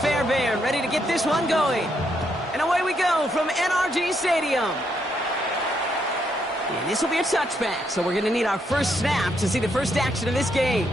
Fairbairn, ready to get this one going. And away we go from NRG Stadium. And this will be a touchback, so we're going to need our first snap to see the first action of this game.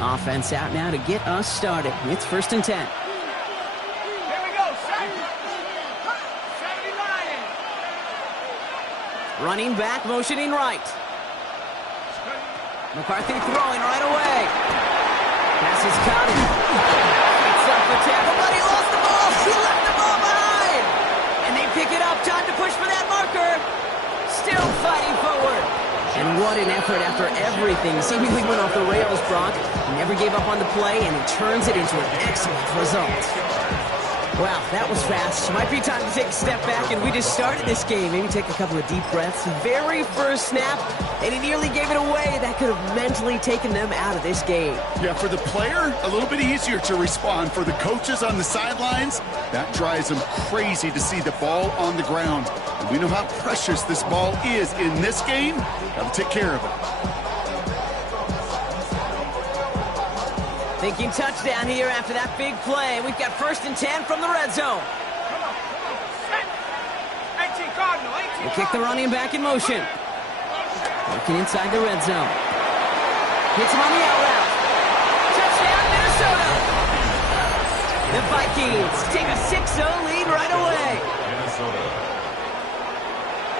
Offense out now to get us started. It's 1st and 10. Here we go, set. 79. Running back, motioning right. McCarthy throwing right away. Pass is caught. It's up for tackle, but he lost the ball. He left the ball behind. And they pick it up. Time to push for that marker. Still fighting forward. And what an effort after everything seemingly went off the rails, Brock. He never gave up on the play, and he turns it into an excellent result. Wow, that was fast. Might be time to take a step back, and we just started this game. Maybe take a couple of deep breaths. Very first snap, and he nearly gave it away. That could have mentally taken them out of this game. Yeah, for the player, a little bit easier to respond. For the coaches on the sidelines, that drives them crazy to see the ball on the ground. And we know how precious this ball is in this game. Got to take care of it. Thinking touchdown here after that big play. We've got 1st and 10 from the red zone. Come on. Set. 18 Cardinal, 18 We'll kick the running back in motion. Working inside the red zone. Hits him on the out route. Touchdown, Minnesota. The Vikings take a 6-0 lead right away. Minnesota.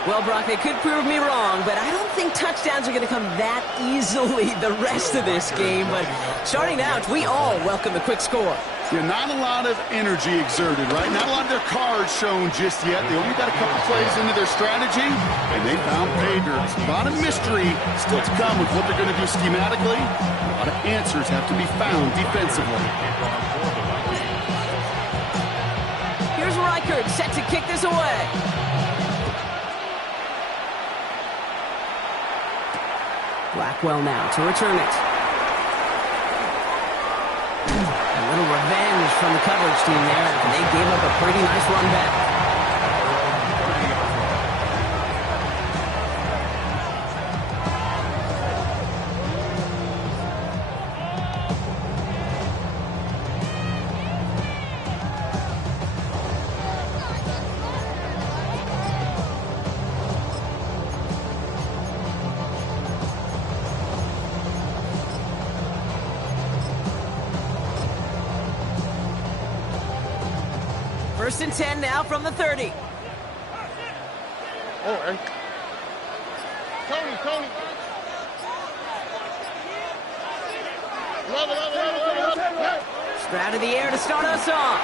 Well, Brock, they could prove me wrong, but I don't think touchdowns are going to come that easily the rest of this game. But starting out, we all welcome a quick score. Yeah, not a lot of energy exerted, right? Not a lot of their cards shown just yet. They only got a couple plays into their strategy, and they found pay dirt. A lot of mystery still to come with what they're going to do schematically. A lot of answers have to be found defensively. Here's Reichert set to kick this away. Blackwell now to return it. A little revenge from the coverage team there after they gave up a pretty nice run back. First and 10 now from the 30. Oh, hey. Tony. Love it. Stroud in the air to start us off.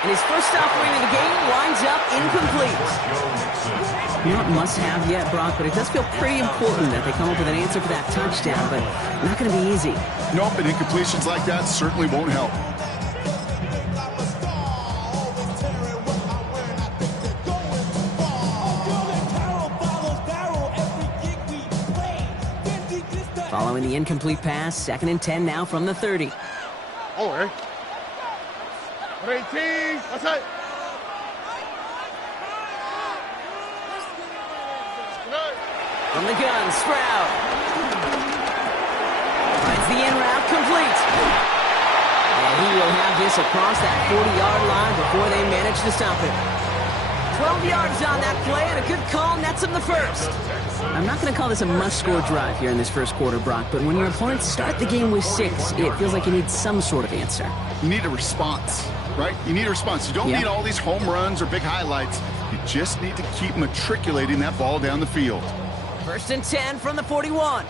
And his first offering of the game winds up incomplete. Not must have yet, Brock, but it does feel pretty important that they come up with an answer for that touchdown, but not going to be easy. Nope, and incompletions like that certainly won't help. Following the incomplete pass, 2nd and 10 now from the 30. Oh, hey. 18. What's that? From the gun, Stroud. Finds the in route complete. And he will have this across that 40-yard line before they manage to stop him. 12 yards on that play, and a good call nets him the first. I'm not going to call this a must-score drive here in this first quarter, Brock, but when your opponents start the game with 6, it feels like you need some sort of answer. You need a response, right? You need a response. You don't need all these home runs or big highlights. You just need to keep matriculating that ball down the field. 1st and 10 from the 41.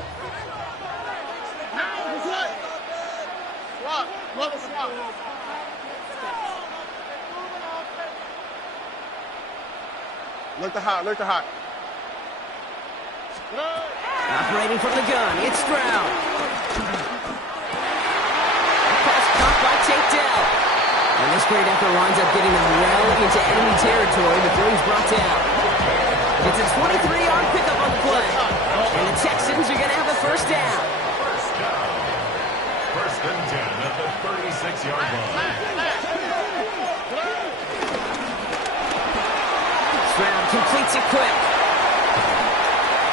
Look the hot. Operating from the gun, it's Stroud. Pass caught by Tate Dell. And this great effort winds up getting them well into enemy territory before he's brought down. It's a 23-yard pickup on the play. And the Texans are going to have a first down. First and 10 at the 36-yard line. Stroud completes it quick.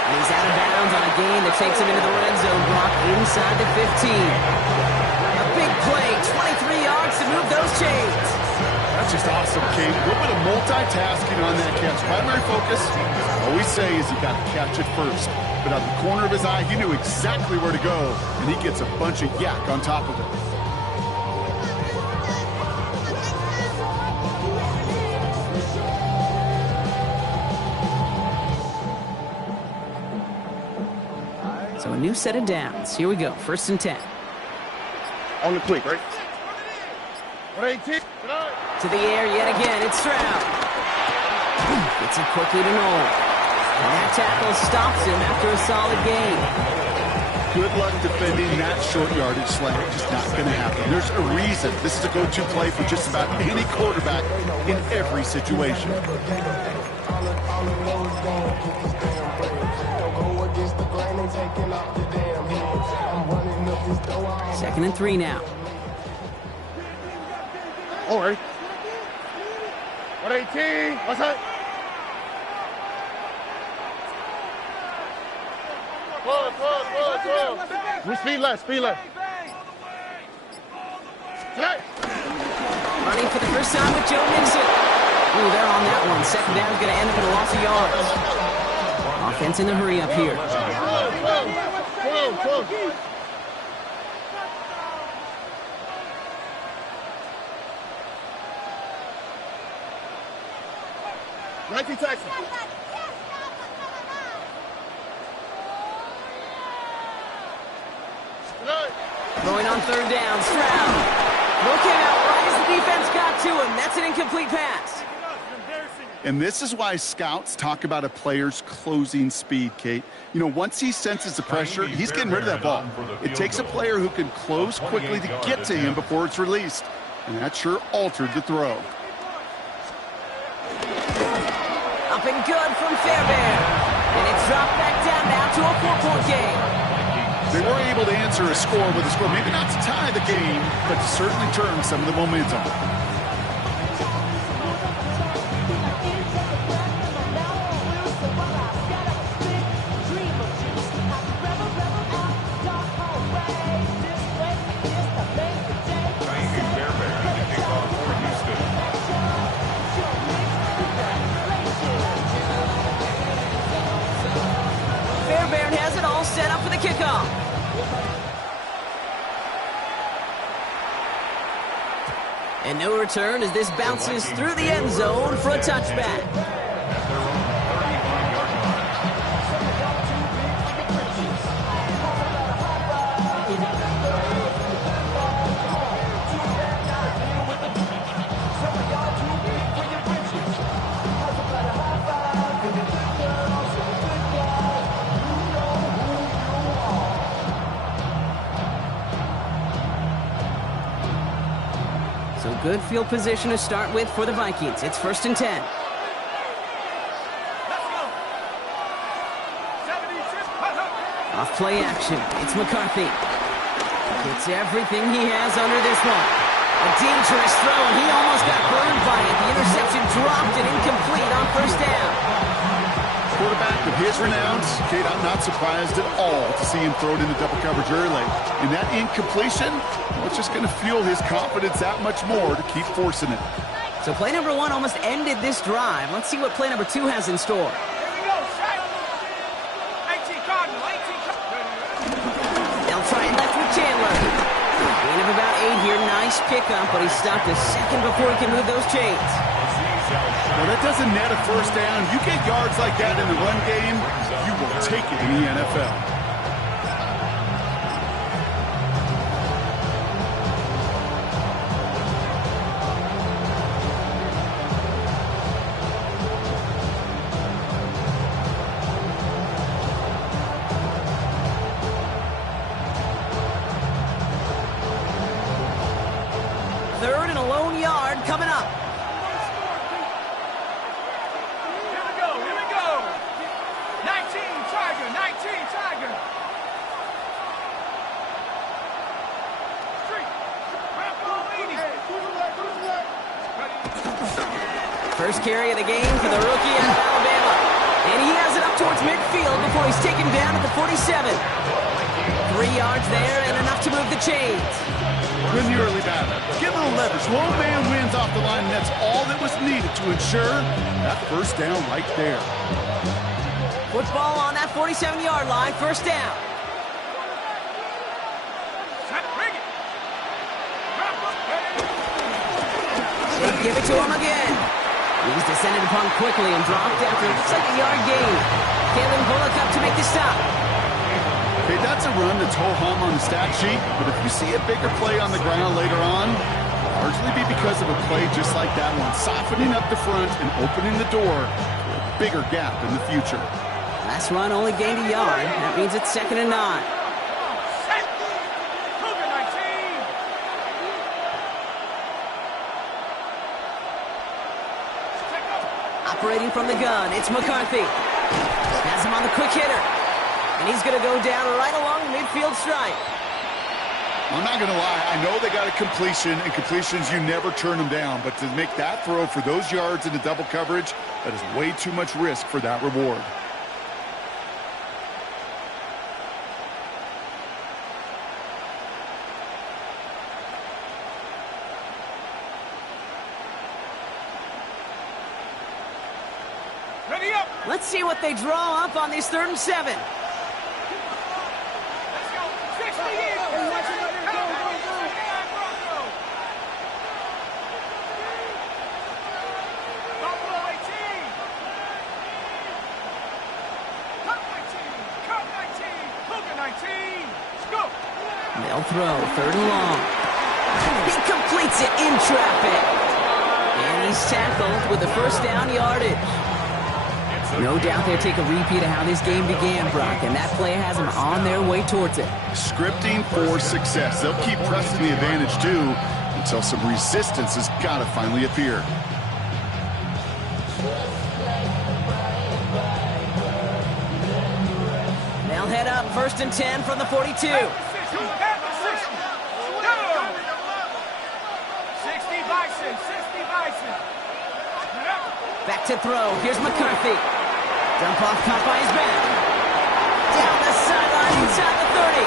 And he's out of bounds on a gain that takes him into the red zone block inside the 15. A big play, 23 yards to move those chains. That's just awesome, Kate. A little bit of multitasking on that catch. Primary focus, I always say, is you got to catch it first. But out of the corner of his eye, he knew exactly where to go, and he gets a bunch of yak on top of it. So a new set of downs. Here we go, first and 10. On the quick, right? 118. To the air yet again, it's Stroud. Gets it quickly to Noel. And that tackle stops him after a solid gain. Good luck defending that short yardage slant. Just not going to happen. There's a reason this is a go-to play for just about any quarterback in every situation. Second and 3 now. All right. 118. What's that? We speed left, speed left. Running for the first time with Joe Mixon. Ooh, they're on that one. Second down is going to end up in a loss of yards. Offense in the hurry up here. 19 Texans. Going on third down, Stroud. Looking out right as the defense got to him. That's an incomplete pass. And this is why scouts talk about a player's closing speed, Kate. You know, once he senses the pressure, he's getting rid of that ball. It takes a player who can close quickly to get to him before it's released. And that sure altered the throw. Up and good from Fairbairn. And it's dropped back down now to a 4-point game. They were able to answer a score with a score. Maybe not to tie the game, but to certainly turn some of the momentum. Fairbairn has it all set up for the kickoff. And no return as this bounces through the end zone for a touchback. So good field position to start with for the Vikings. It's first and 10. Off play action. It's McCarthy. Gets everything he has under this one. A dangerous throw, and he almost got burned by it. The interception dropped and incomplete on first down. Quarterback of his renowns, Kate, I'm not surprised at all to see him throw it into double coverage early. And that incompletion, well, it's just going to fuel his confidence that much more to keep forcing it. So play number 1 almost ended this drive. Let's see what play number 2 has in store. They'll try it left with Chandler. Gain of about 8 here. Nice pickup, but he stopped a second before he can move those chains. Well, that doesn't net a first down. You get yards like that in the run game, you will take it in the NFL. Third and a lone yard. First carry of the game for the rookie out of Alabama. And he has it up towards midfield before he's taken down at the 47. 3 yards there and enough to move the chains. In the early battle, give a little leverage. One man wins off the line, and that's all that was needed to ensure that first down right there. Football on that 47-yard line, first down. They give it to him again. He's descended upon quickly and dropped after it looks like a yard gain. Kalen Bullock up to make the stop. Okay, that's a run that's ho-hum on the stat sheet, but if you see a bigger play on the ground later on, it'll largely be because of a play just like that one, softening up the front and opening the door for a bigger gap in the future. Last run only gained a yard. That means it's 2nd and 9. Operating from the gun, it's McCarthy. Has him on the quick hitter. And he's going to go down right along the midfield stripe. I'm not going to lie. I know they got a completion, and completions, you never turn them down. But to make that throw for those yards into double coverage, that is way too much risk for that reward. Ready up. Let's see what they draw up on this 3rd and 7. Let's go. 60 in. Buffalo 18. Cut 19. Cut 19. Cougar 19. Let's go. They'll throw, 3rd and long. He completes it in traffic. And he's tackled with the first down yardage. No doubt they'll take a repeat of how this game began, Brock, and that play has them on their way towards it. Scripting for success. They'll keep pressing the advantage, too, until some resistance has got to finally appear. They'll head up 1st and 10 from the 42. 60 Bison. 60 Bison. Back to throw. Here's McCarthy. Dump off caught by his back. Down the sideline inside the 30.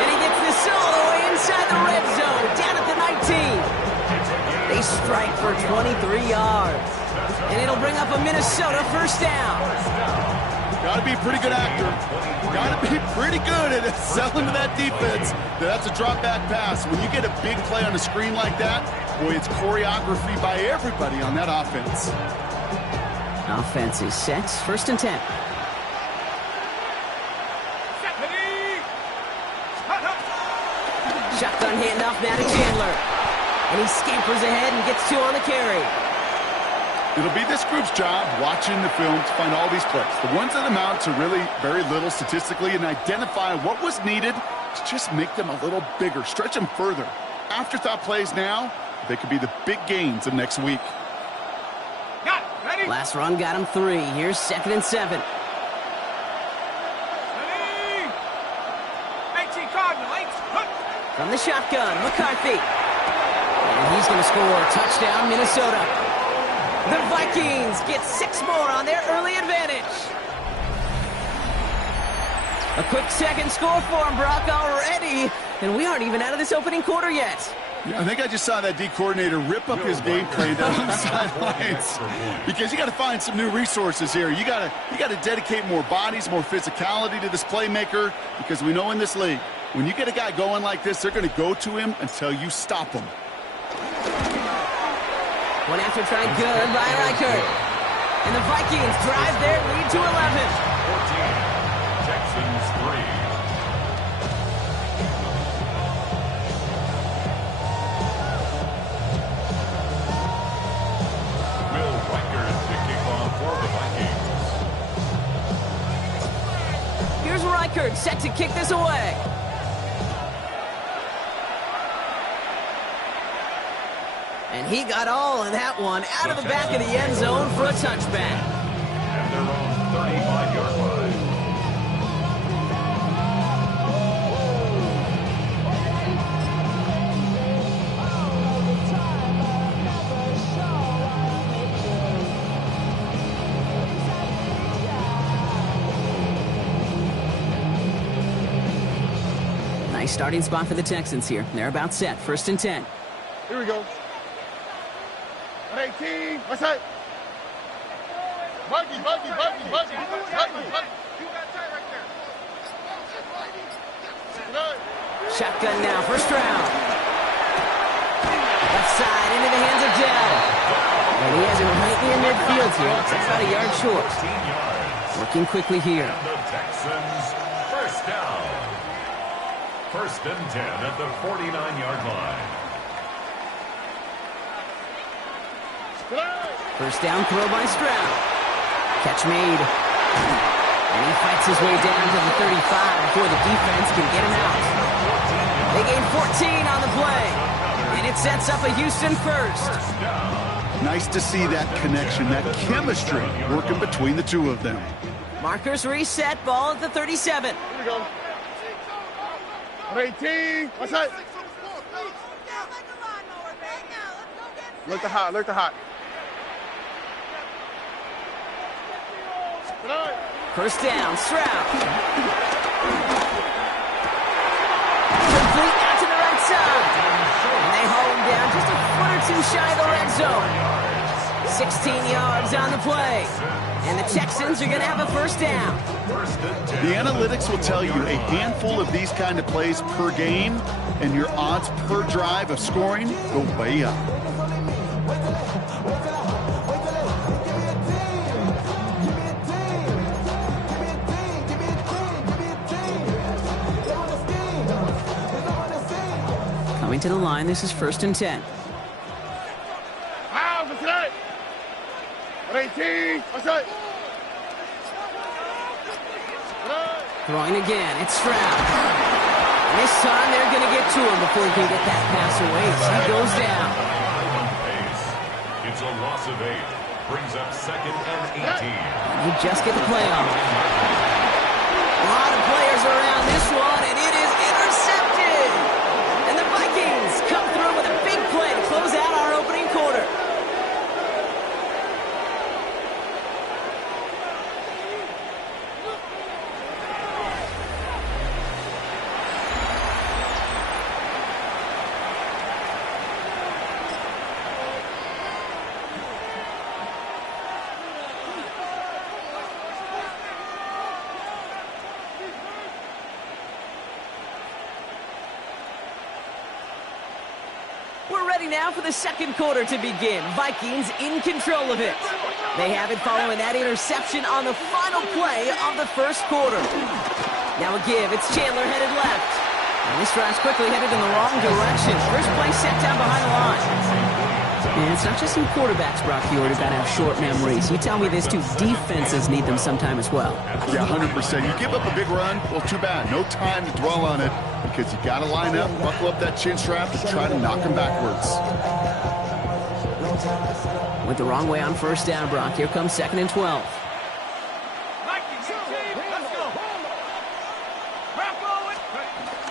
And he gets this all the way inside the red zone. Down at the 19. They strike for 23 yards. And it'll bring up a Minnesota first down. Got to be a pretty good actor. Got to be pretty good at selling to that defense. That's a drop back pass. When you get a big play on a screen like that, boy, it's choreography by everybody on that offense. Offense is set. 1st and 10. Shotgun handoff now to Chandler. And he scampers ahead and gets 2 on the carry. It'll be this group's job watching the film to find all these plays. The ones that amount to really very little statistically and identify what was needed to just make them a little bigger, stretch them further. Afterthought plays now, they could be the big gains of next week. Got it. Ready? Last run got him 3. Here's 2nd and 7. Ready? 18 Cardinal. 8. From the shotgun, McCarthy. And he's going to score a touchdown, Minnesota. The Vikings get 6 more on their early advantage. A quick second score for him, Brock, already. And we aren't even out of this opening quarter yet. Yeah, I think I just saw that D coordinator rip up his game plan down on the sidelines. Because you got to find some new resources here. You got to dedicate more bodies, more physicality to this playmaker. Because we know in this league, when you get a guy going like this, they're going to go to him until you stop him. One after try good by Reichert. And the Vikings drive their lead to 11. 14. Texans 3. Will Reichert to kick off for the Vikings. Here's Reichert set to kick this away. And he got all of that one out of the back of the end zone for a touchback. And they're on 35-yard line. Nice starting spot for the Texans here. They're about set. 1st and 10. Here we go. 18. What's that? Buggy. You got tight right there. Shotgun now, 1st round. Left side into the hands of Dell. And he has it right near midfield here. That's about a yard short. 15 yards. Working quickly here. And the Texans, 1st down. 1st and 10 at the 49-yard line. 1st down throw by Stroud. Catch made. And he fights his way down to the 35 before the defense can get him out. They gain 14 on the play. And it sets up a Houston 1st. Nice to see that connection, that chemistry working between the two of them. Markers reset, ball at the 37. Here we go. 18. What's that? Look the hot. 1st down, Stroud. Complete out to the right side. And they haul him down just a foot or two shy of the red zone. 16 yards on the play. And the Texans are going to have a 1st down. The analytics will tell you a handful of these kind of plays per game, and your odds per drive of scoring go way up. Coming to the line, this is 1st and 10. What's that? 18. What's that? Throwing again, it's Stroud. And this time they're going to get to him before he can get that pass away. So he goes down. It's a loss of 8. Brings up 2nd and 18. You just get the play off. A lot of players around this one, and it is intercepted. And the Vikings come through with a big play to close out our opening quarter. We're ready now for the 2nd quarter to begin. Vikings in control of it. They have it following that interception on the final play of the 1st quarter. Now a give. It's Chandler headed left. And this drive's quickly headed in the wrong direction. First play set down behind the line. And it's not just some quarterbacks, Brock, you already got to have short memories. You tell me this too, defenses need them sometime as well. Yeah, 100%. You give up a big run, well, too bad. No time to dwell on it because you got to line up, buckle up that chin strap, and try to knock him backwards. Went the wrong way on 1st down, Brock. Here comes 2nd and 12.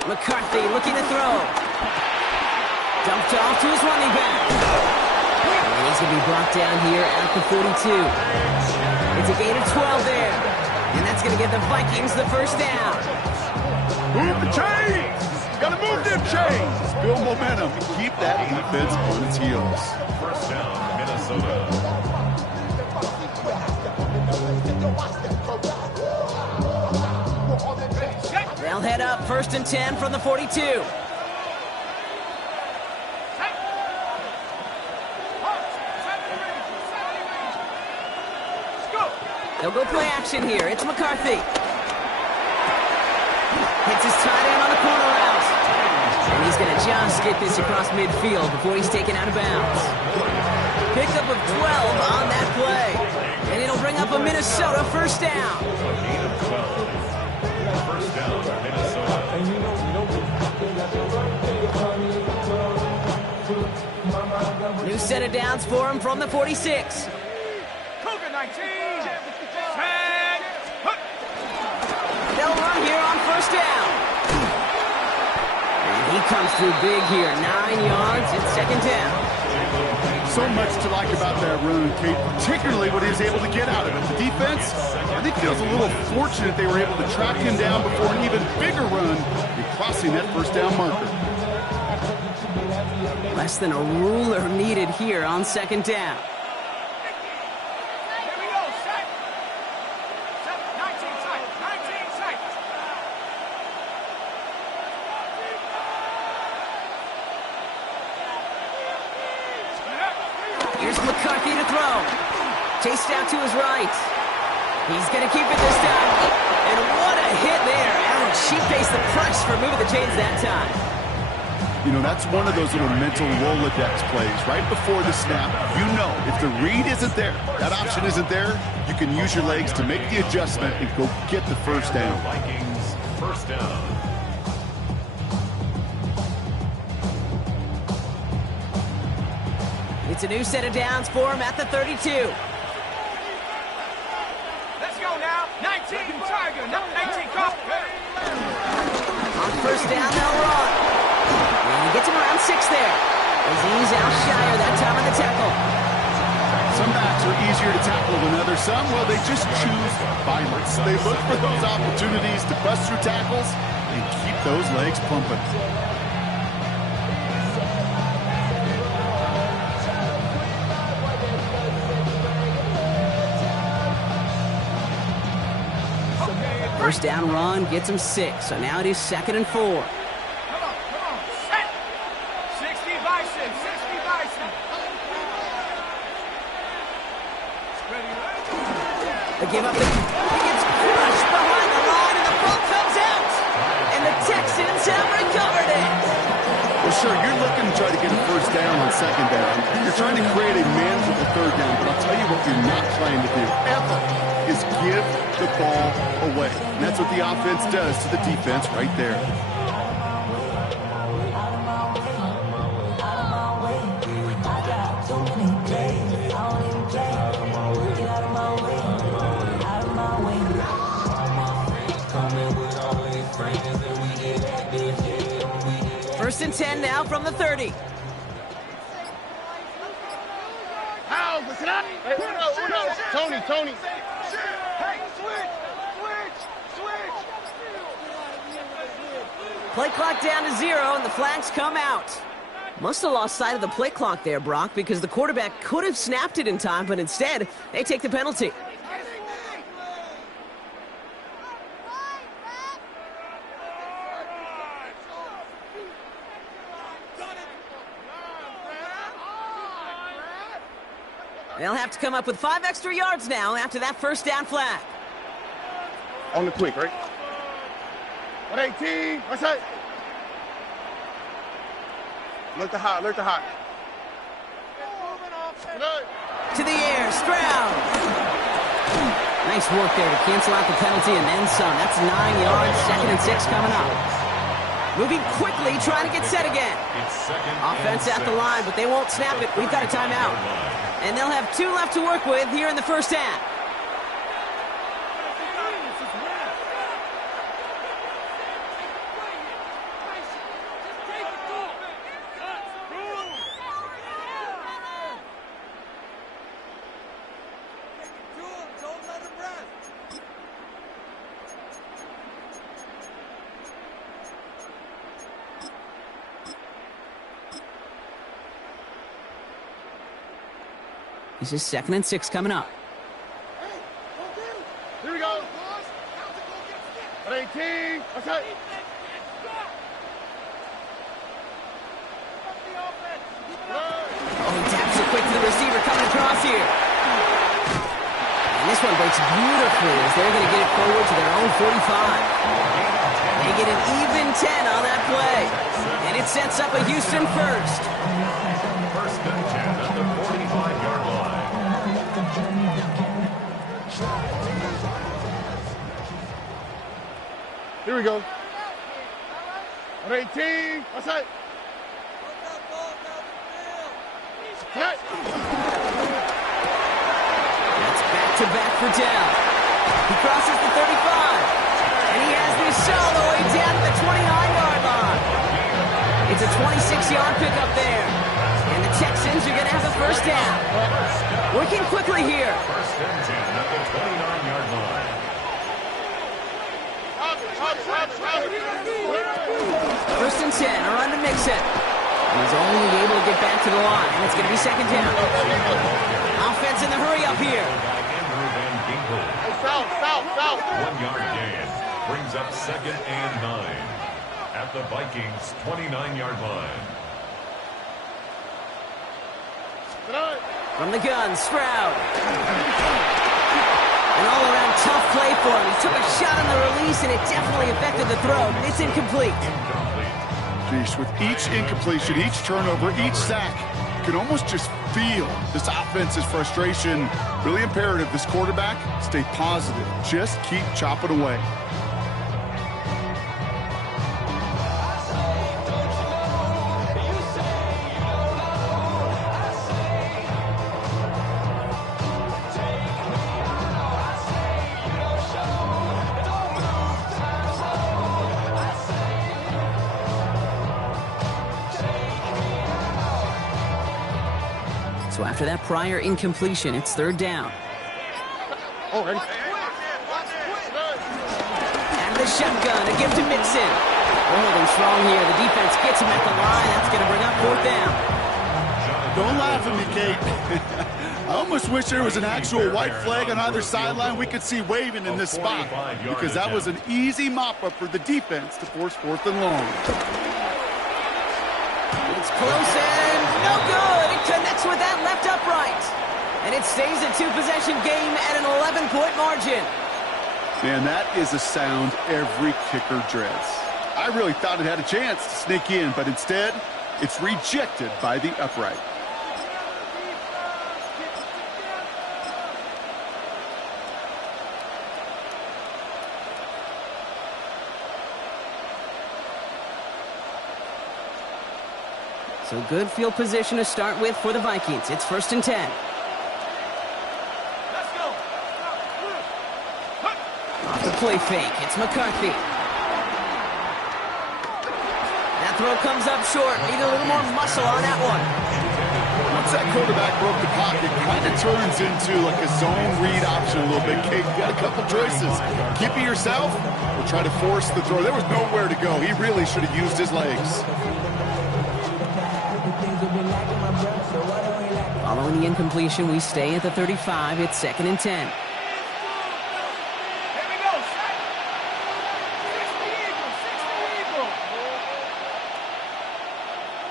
McCarthy looking to throw. Dumped off to his running back. And he's going to be brought down here at the 42. It's a gain of 12 there. And that's going to give the Vikings the 1st down. Move the chains! Got to move them chains! Build momentum and keep that defense on its heels. 1st down, Minnesota. They'll head up 1st and 10 from the 42. They'll go play action here. It's McCarthy. Hits his tight end on the corner route. And he's going to just get this across midfield before he's taken out of bounds. Pickup of 12 on that play. And it'll bring up a Minnesota 1st down. Gain of 12. 1st down, Minnesota. New set of downs for him from the 46. Cougar 19. They'll run here on 1st down. And he comes through big here. 9 yards. It's 2nd down. So much to like about that run, Kate, particularly what he was able to get out of it. The defense, I think, feels a little fortunate they were able to track him down before an even bigger run. crossing that first down marker. Less than a ruler needed here on second down. Here we go, set. 19 seconds, 19 seconds. Here's McCarthy to throw. Chased out to his right. He's going to keep it this time. And what a hit there. Ouch, she faced the press for moving the chains that time. You know, that's one of those little mental Rolodex plays. Right before the snap, you know if the read isn't there, that option isn't there, you can use your legs to make the adjustment and go get the first down. Vikings, first down. It's a new set of downs for him at the 32. Let's go now. 19 Tiger, 19 Cop. On first down, they'll run. And he gets him around 6 there. As he's out shyer that time on the tackle. Some backs are easier to tackle than others. Some, well, they just choose violence. They look for those opportunities to bust through tackles and keep those legs pumping. First down run gets him 6. So now it is 2nd and 4. Come on, set. 60 Bison, 60 Bison. Ready, They give up the... He gets crushed behind the line, and the ball comes out. And the Texans have recovered it. Well, sure, you're looking to try to get a first down on second down. You're trying to create a manageable third down, but I'll tell you what you're not trying to do, ever, is give the ball away. And that's what the offense does to the defense right there. First and 10 now from the 30. How? Listen up. Hey, Uno. Tony. Hey, switch. Play clock down to 0, and the flags come out. Must have lost sight of the play clock there, Brock, because the quarterback could have snapped it in time, but instead, they take the penalty. They'll have to come up with 5 extra yards now after that first down flag. On the quick, right? 118. What's that? Alert the hot. To the air, Stroud. Nice work there to cancel out the penalty and then some. That's 9 yards, 2nd and 6 coming up. Moving quickly, trying to get set again. Offense at the line, but they won't snap it. We've got a timeout. And they'll have 2 left to work with here in the first half. This is 2nd and 6 coming up. Here we go. 118. What's that? Oh, he taps it quick to the receiver coming across here. And this one breaks beautifully as they're going to get it forward to their own 45. They get an even 10 on that play. And it sets up a Houston first. First and 10 at the 45-yard line. Here we go. 118. What's that? That's back-to-back for Dell. He crosses the 35. And he has this all the way down to the 29-yard line. It's a 26-yard pickup there. And the Texans are going to have the first down. Working quickly here. First and 10 at the 29-yard line. First and 10, a run to Mixon. He's only able to get back to the line, and it's going to be second down. Offense in the hurry up here. South. 1 yard gain brings up second and 9 at the Vikings 29-yard line. From the gun, Stroud. An all-around tough play for him. He took a shot on the release, and it definitely affected the throw, but it's incomplete. Geez, with each incompletion, each turnover, each sack, you can almost just feel this offense's frustration. Really imperative, this quarterback, stay positive. Just keep chopping away. So after that prior incompletion, it's third down. Oh, ready? And the shotgun to give to Mixon. Holding strong here. The defense gets him at the line. That's going to bring up fourth down. Don't laugh at me, Kate. I almost wish there was an actual white flag on either sideline we could see waving in this spot, because that was an easy mop-up for the defense to force fourth and long. It's close and no good. It connects with that left upright. And it stays a two-possession game at an 11-point margin. Man, that is a sound every kicker dreads. I really thought it had a chance to sneak in, but instead, it's rejected by the upright. So good field position to start with for the Vikings. It's first and 10. Let's go. Off the play fake, it's McCarthy. That throw comes up short. Need a little more muscle on that one. Once that quarterback broke the pocket, it kind of turns into like a zone read option a little bit. Kate, you got a couple choices. Keep it yourself or try to force the throw. There was nowhere to go. He really should have used his legs. Following the incompletion, we stay at the 35. It's second and 10. Here we go. 60 Eagle.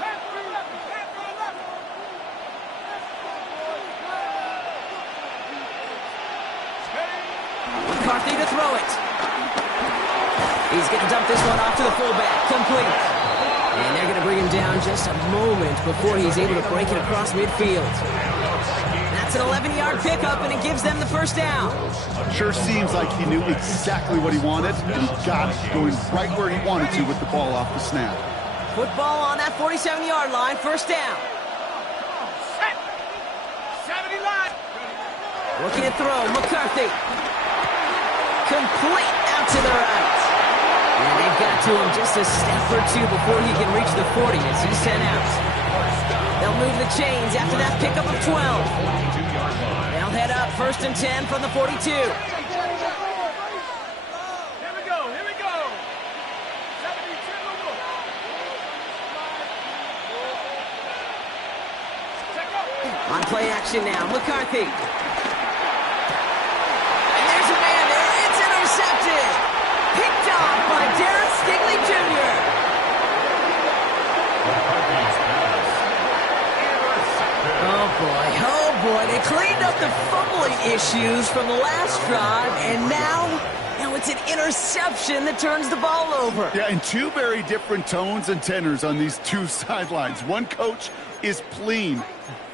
Hand through left. McCarthy to throw it. He's going to dump this one off to the fullback. Complete. And they're going to bring him down just a moment before he's able to break it across midfield. That's an 11-yard pickup, and it gives them the first down. Sure seems like he knew exactly what he wanted, and he got it, going right where he wanted to with the ball off the snap. Football on that 47-yard line, first down. Set. 70 line. Looking to throw, McCarthy. Complete out to the right. And they've got to him just a step or two before he can reach the 40 as he's sent out. They'll move the chains after that pickup of 12. They'll head up first and 10 from the 42. Here we go. 72. Check up. On play action now, McCarthy. And there's a man there. It's intercepted. Picked off by Darren Stigley Jr. Oh boy, they cleaned up the fumbling issues from the last drive, and now it's an interception that turns the ball over. Yeah, and two very different tones and tenors on these two sidelines. One coach is pleading,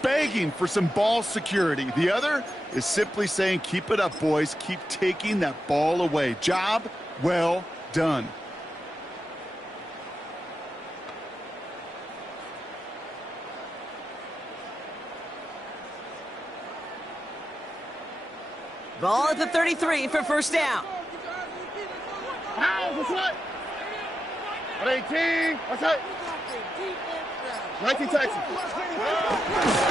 begging for some ball security. The other is simply saying, keep it up, boys. Keep taking that ball away. Job well done. Ball at the 33 for first down. What's what? 18. What's that? 19 Texans.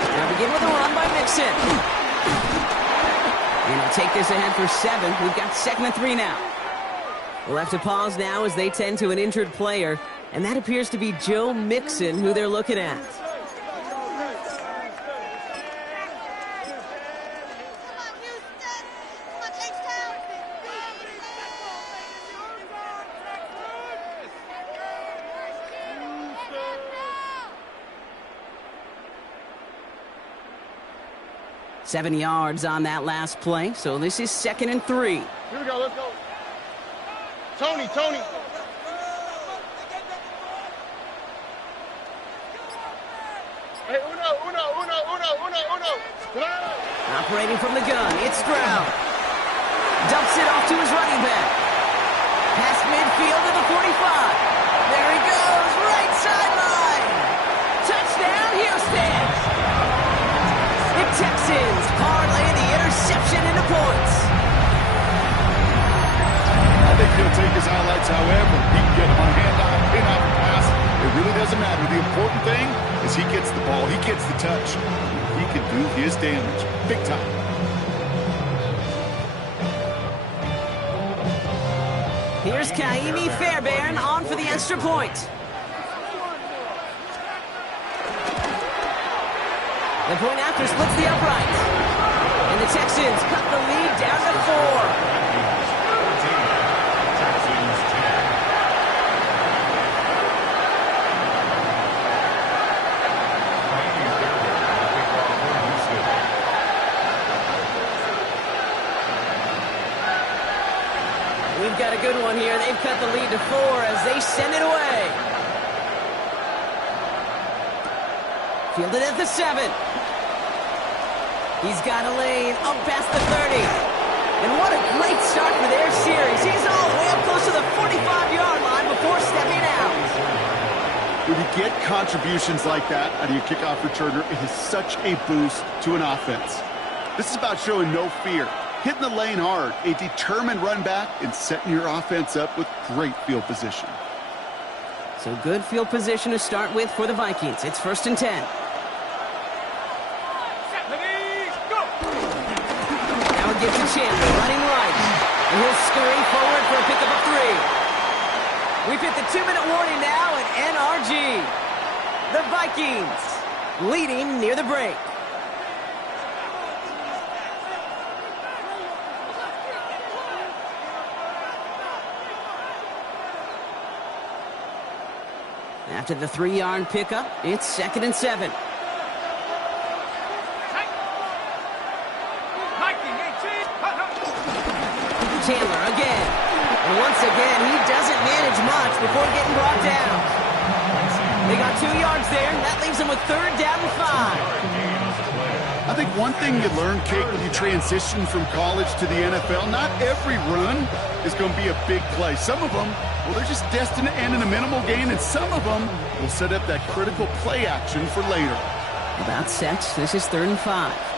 Now begin with a run by Mixon. And he'll take this ahead for 7. We've got second and 3 now. We'll have to pause now as they tend to an injured player. And that appears to be Joe Mixon, who they're looking at. Seven yards on that last play, so this is 2nd and 3. Here we go, let's go. Tony. Hey, uno. Operating from the gun, it's Stroud. Dumps it off to his running back. Past midfield to the 45. There he goes, right sideline. Touchdown, Houston. The Texans parlay the interception into points. I think he'll take his highlights however. He can get him on handoff, pin-off, pass. It really doesn't matter. The important thing is he gets the ball. He gets the touch. He can do his damage. Big time. Here's Kaimi Fairbairn on for the extra point. The point after splits the upright. And the Texans cut the lead down to 4. We've got a good one here. They've cut the lead to 4 as they send it away. Fielded at the 7. He's got a lane up past the 30. And what a great start for their series. He's all the way up close to the 45-yard line before stepping out. When you get contributions like that out of your kickoff returner, it is such a boost to an offense. This is about showing no fear, hitting the lane hard, a determined run back, and setting your offense up with great field position. So good field position to start with for the Vikings. It's 1st and 10. Now it gets to Chandler, running right. And he'll scurry forward for a pickup of 3. We've hit the 2-minute warning now at NRG. The Vikings leading near the break. After the 3-yard pickup, it's 2nd and 7. Chandler again. And once again, he doesn't manage much before getting brought down. They got 2 yards there. That leaves them with 3rd down and 5. I think one thing you learn, Kate, when you transition from college to the NFL, not every run is going to be a big play. Some of them, well, they're just destined to end in a minimal gain, and some of them will set up that critical play action for later. About set. This is 3rd and 5.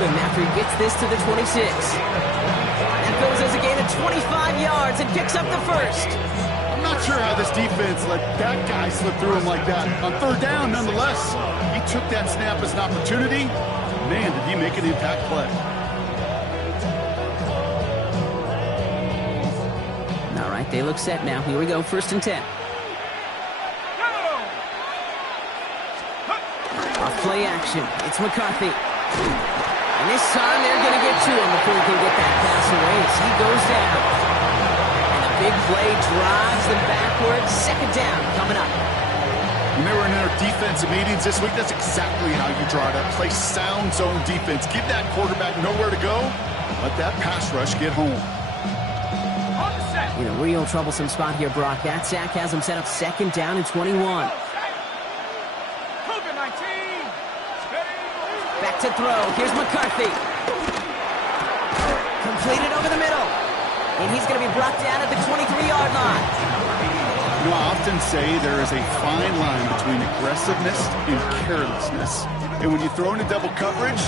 After he gets this to the 26. That goes as a gain of 25 yards and picks up the 1st. I'm not sure how this defense let that guy slip through him like that. On 3rd down, nonetheless, he took that snap as an opportunity. Man, did he make an impact play. All right, they look set now. Here we go, 1st and 10. Off play action. It's McCarthy. And this time they're going to get to him before he can get that pass away as he goes down. And the big play drives them backwards. 2nd down coming up. Remember in our defensive meetings this week, that's exactly how you draw it up. Play sound zone defense. Give that quarterback nowhere to go. Let that pass rush get home. In a real troublesome spot here, Brock. That sack has him set up 2nd down and 21. Back to throw. Here's McCarthy. Completed over the middle. And he's going to be brought down at the 23-yard line. You know, I often say there is a fine line between aggressiveness and carelessness. And when you throw into double coverage,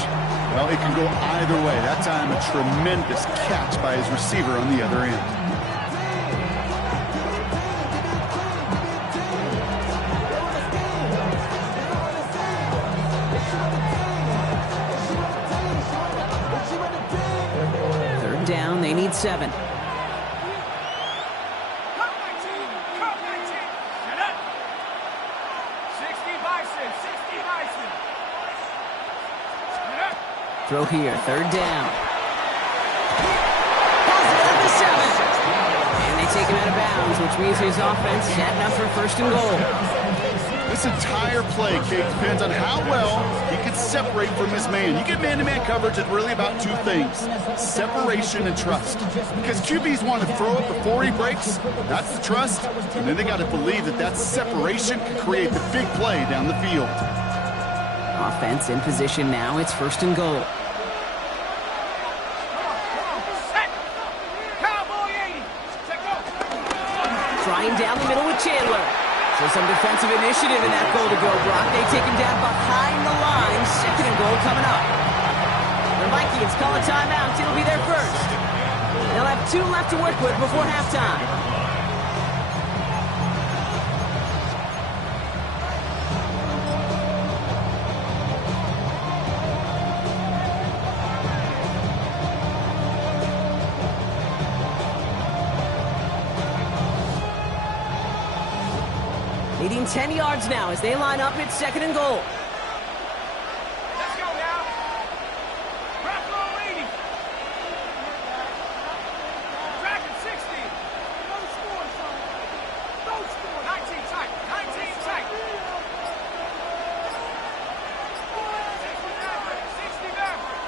well, it can go either way. That time, a tremendous catch by his receiver on the other end. Third down, they need 7. Throw here, third down. Has it at the 7. And they take him out of bounds, which means his offense setting up for first and goal. This entire play, Kate, depends on how well he can separate from his man. You get man-to-man coverage, it's really about two things: separation and trust. Because QBs want to throw it before he breaks. That's the trust. And then they got to believe that that separation can create the big play down the field. Offense in position now. It's first and goal. Trying down the middle with Chandler. So some defensive initiative in that goal-to-go block. They take him down behind the line. Second and goal coming up. The Vikings call a timeout. It'll be their first. They'll have 2 left to work with before halftime. Leading 10 yards now as they line up. It's second and goal. Let's go now. Bravo 80. Dragon 60. No score, son. No score. 19 tight. 19 tight. 60 Maverick. 60 Maverick.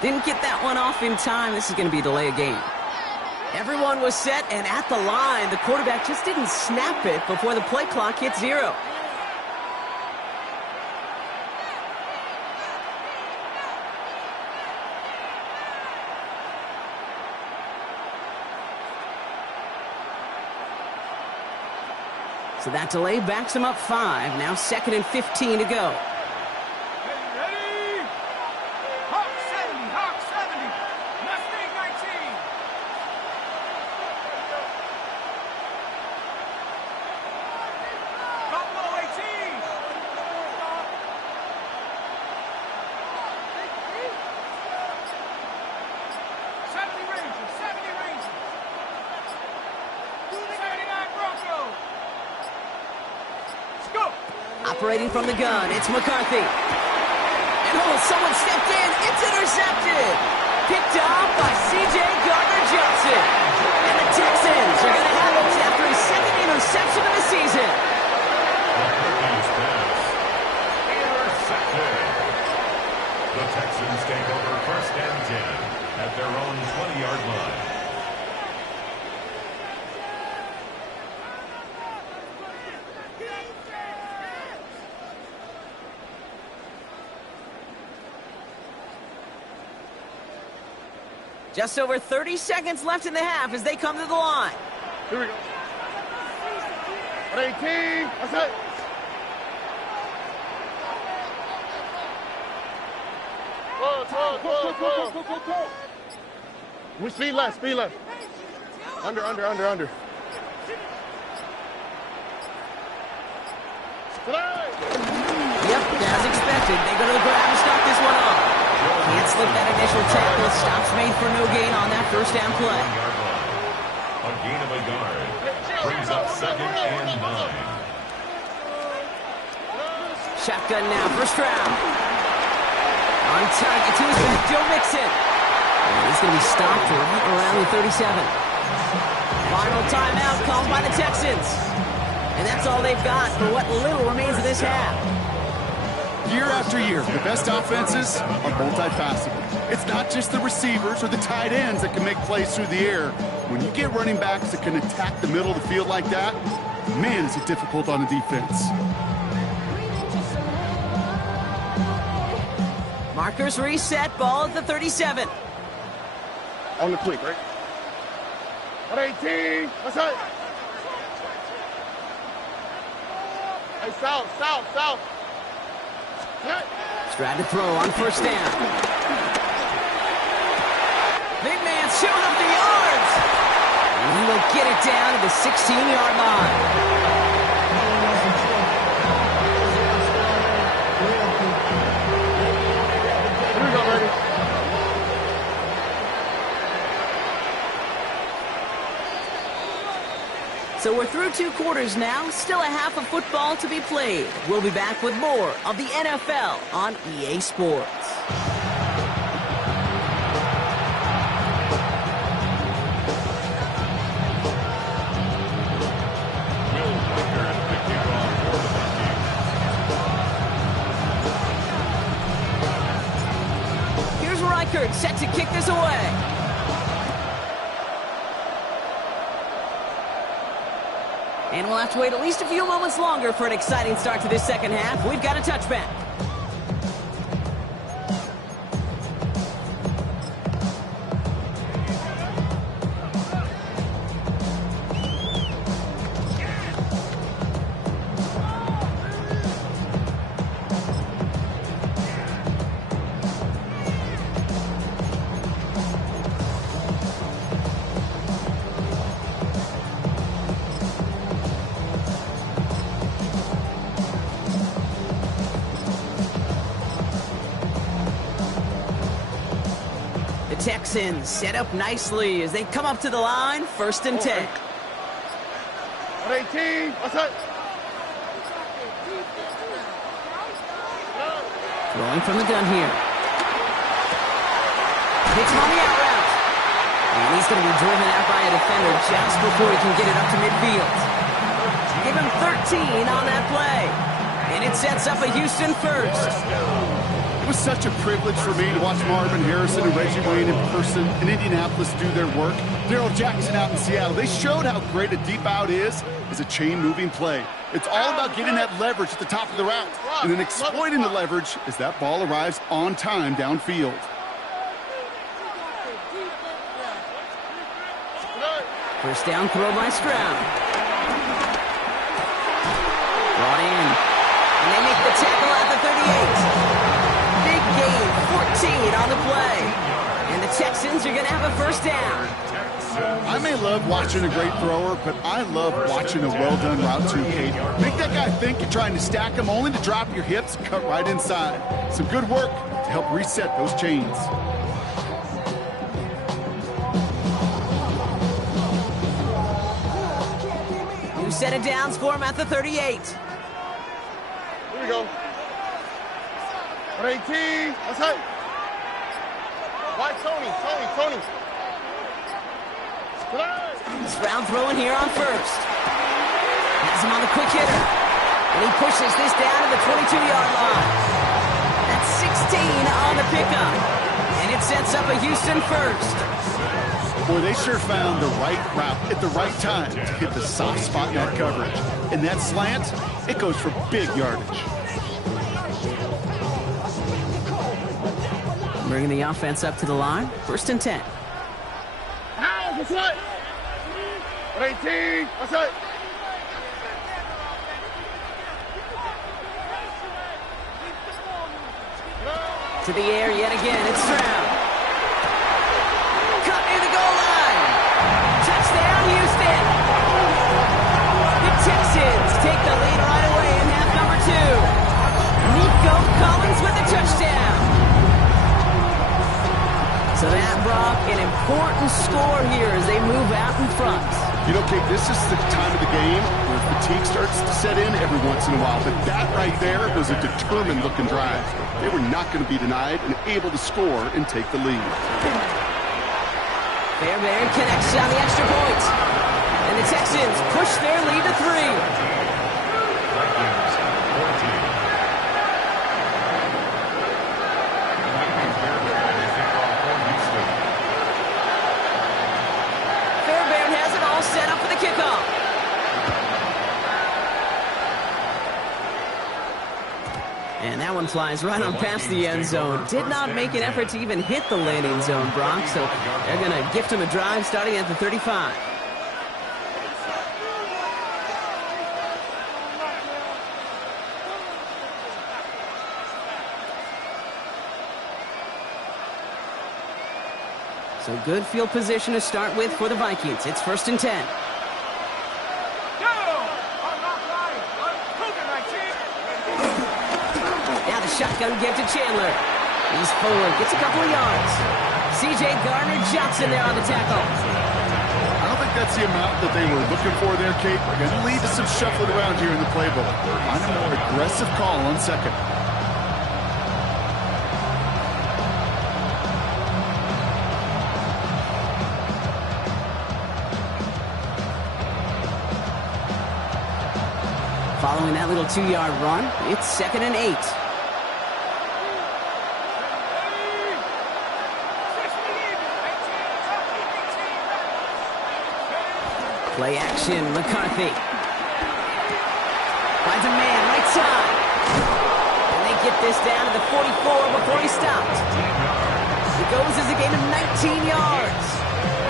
Didn't get that one off in time. This is going to be a delay of game. Everyone was set and at the line. The quarterback just didn't snap it before the play clock hit 0. So that delay backs him up 5. Now second and 15 to go. Ready? Hawk 70. Hawk 70. Mustang 19. Buffalo 18. 70 Rangers. 70 Rangers. 79 Broncos. Let's go. Operating from the gun, it's McCarthy. And someone stepped in. It's intercepted. Picked off by C.J. Gardner-Johnson. And the Texans are going to have it after his second interception of the season. McCarthy's pass intercepted. The Texans take over first and 10 at their own 20-yard line. Just over 30 seconds left in the half as they come to the line. Here we go. 18. That's it. Go. We speed left, speed left. Under. Yep, as expected. They go to the grab and stop this one off. Can't slip that initial tackle. Stops made for no gain on that first down play. A gain of a yard brings up second and 9. Shotgun now, first round. On target to his back, Joe Mixon. And he's going to be stopped right around the 37. Final timeout called by the Texans. And that's all they've got for what little remains of this half. Year after year, the best offenses are multifaceted. It's not just the receivers or the tight ends that can make plays through the air. When you get running backs that can attack the middle of the field like that, man, is it difficult on the defense. Markers reset, ball at the 37. On the quick, right? 118. What's up? Hey, south. Stride to throw on first down. Big man showing up the yards. And he will get it down to the 16-yard line. Here we go, baby. So we're through 2 quarters now, still a half of football to be played. We'll be back with more of the NFL on EA Sports. Will Rickard, the kickoff for the Vikings. Here's Reichert set to kick this away. And we'll have to wait at least a few moments longer for an exciting start to this second half. We've got a touchback. Texans set up nicely as they come up to the line, 1st and 10. 118. What's up? Throwing from the gun here. Hits him on the out route. And he's going to be driven out by a defender just before he can get it up to midfield. Give him 13 on that play. And it sets up a Houston first. It was such a privilege for me to watch Marvin Harrison and Reggie Wayne in person in Indianapolis do their work. Darrell Jackson out in Seattle. They showed how great a deep out is as a chain-moving play. It's all about getting that leverage at the top of the route and then exploiting the leverage as that ball arrives on time downfield. First down throw by Stroud. Brought in. And they make the tackle at the 38. Big gain, 14 on the play. And the Texans are going to have a first down. I may love watching a great thrower, but I love watching a well-done route too, Kate. Make that guy think you're trying to stack him only to drop your hips and cut right inside. Some good work to help reset those chains. New set of downs for him at the 38. Here we go. 118. What's up? Why Tony? Stroud throwing here on first. Has him on the quick hitter. And he pushes this down to the 22-yard line. That's 16 on the pickup. And it sets up a Houston first. Boy, they sure found the right route at the right time to hit the soft spot in that coverage. And that slant, it goes for big yardage. Bringing the offense up to the line. 1st and 10. What's up? 118. What's up? To the air yet again. It's Stroud. Cut near the goal line. Touchdown, Houston. The Texans take the lead right away in half number 2. Nico Collins with a touchdown. So that brought an important score here as they move out in front. You know, Kate, this is the time of the game where fatigue starts to set in every once in a while. But that right there was a determined-looking drive. They were not going to be denied and able to score and take the lead. Fairbairn connects on the extra point. And the Texans push their lead to 3. Vikings 14. Fairbairn has it all set up for the kickoff. And that one flies right on past the end zone. Did not make an effort to even hit the landing zone, Brock. So they're going to gift him a drive starting at the 35. So good field position to start with for the Vikings. It's 1st and 10. Now the shotgun give to Chandler. He's forward, gets a couple of yards. C.J. Gardner-Johnson there on the tackle. I don't think that's the amount that they were looking for there, Kate. We're going to lead to some shuffling around here in the playbook. Find a more aggressive call on second. Following that little 2-yard run, it's 2nd and 8. Play action, McCarthy. Finds a man, right side. And they get this down to the 44 before he stopped. It goes as a gain of 19 yards.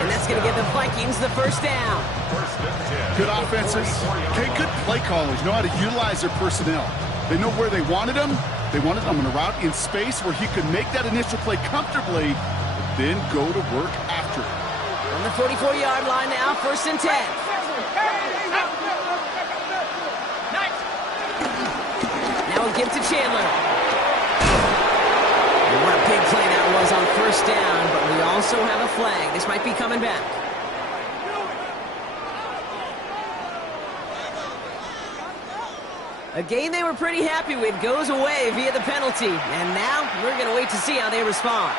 And that's going to give the Vikings the first down. Good offenses. Okay, good play callers know how to utilize their personnel. They know where they wanted him. They wanted him in a route in space where he could make that initial play comfortably, but then go to work after it. On the 44-yard line now, 1st and 10. Now a give to Chandler. And what a big play that was on 1st down, but we also have a flag. This might be coming back. A game they were pretty happy with goes away via the penalty. And now we're going to wait to see how they respond.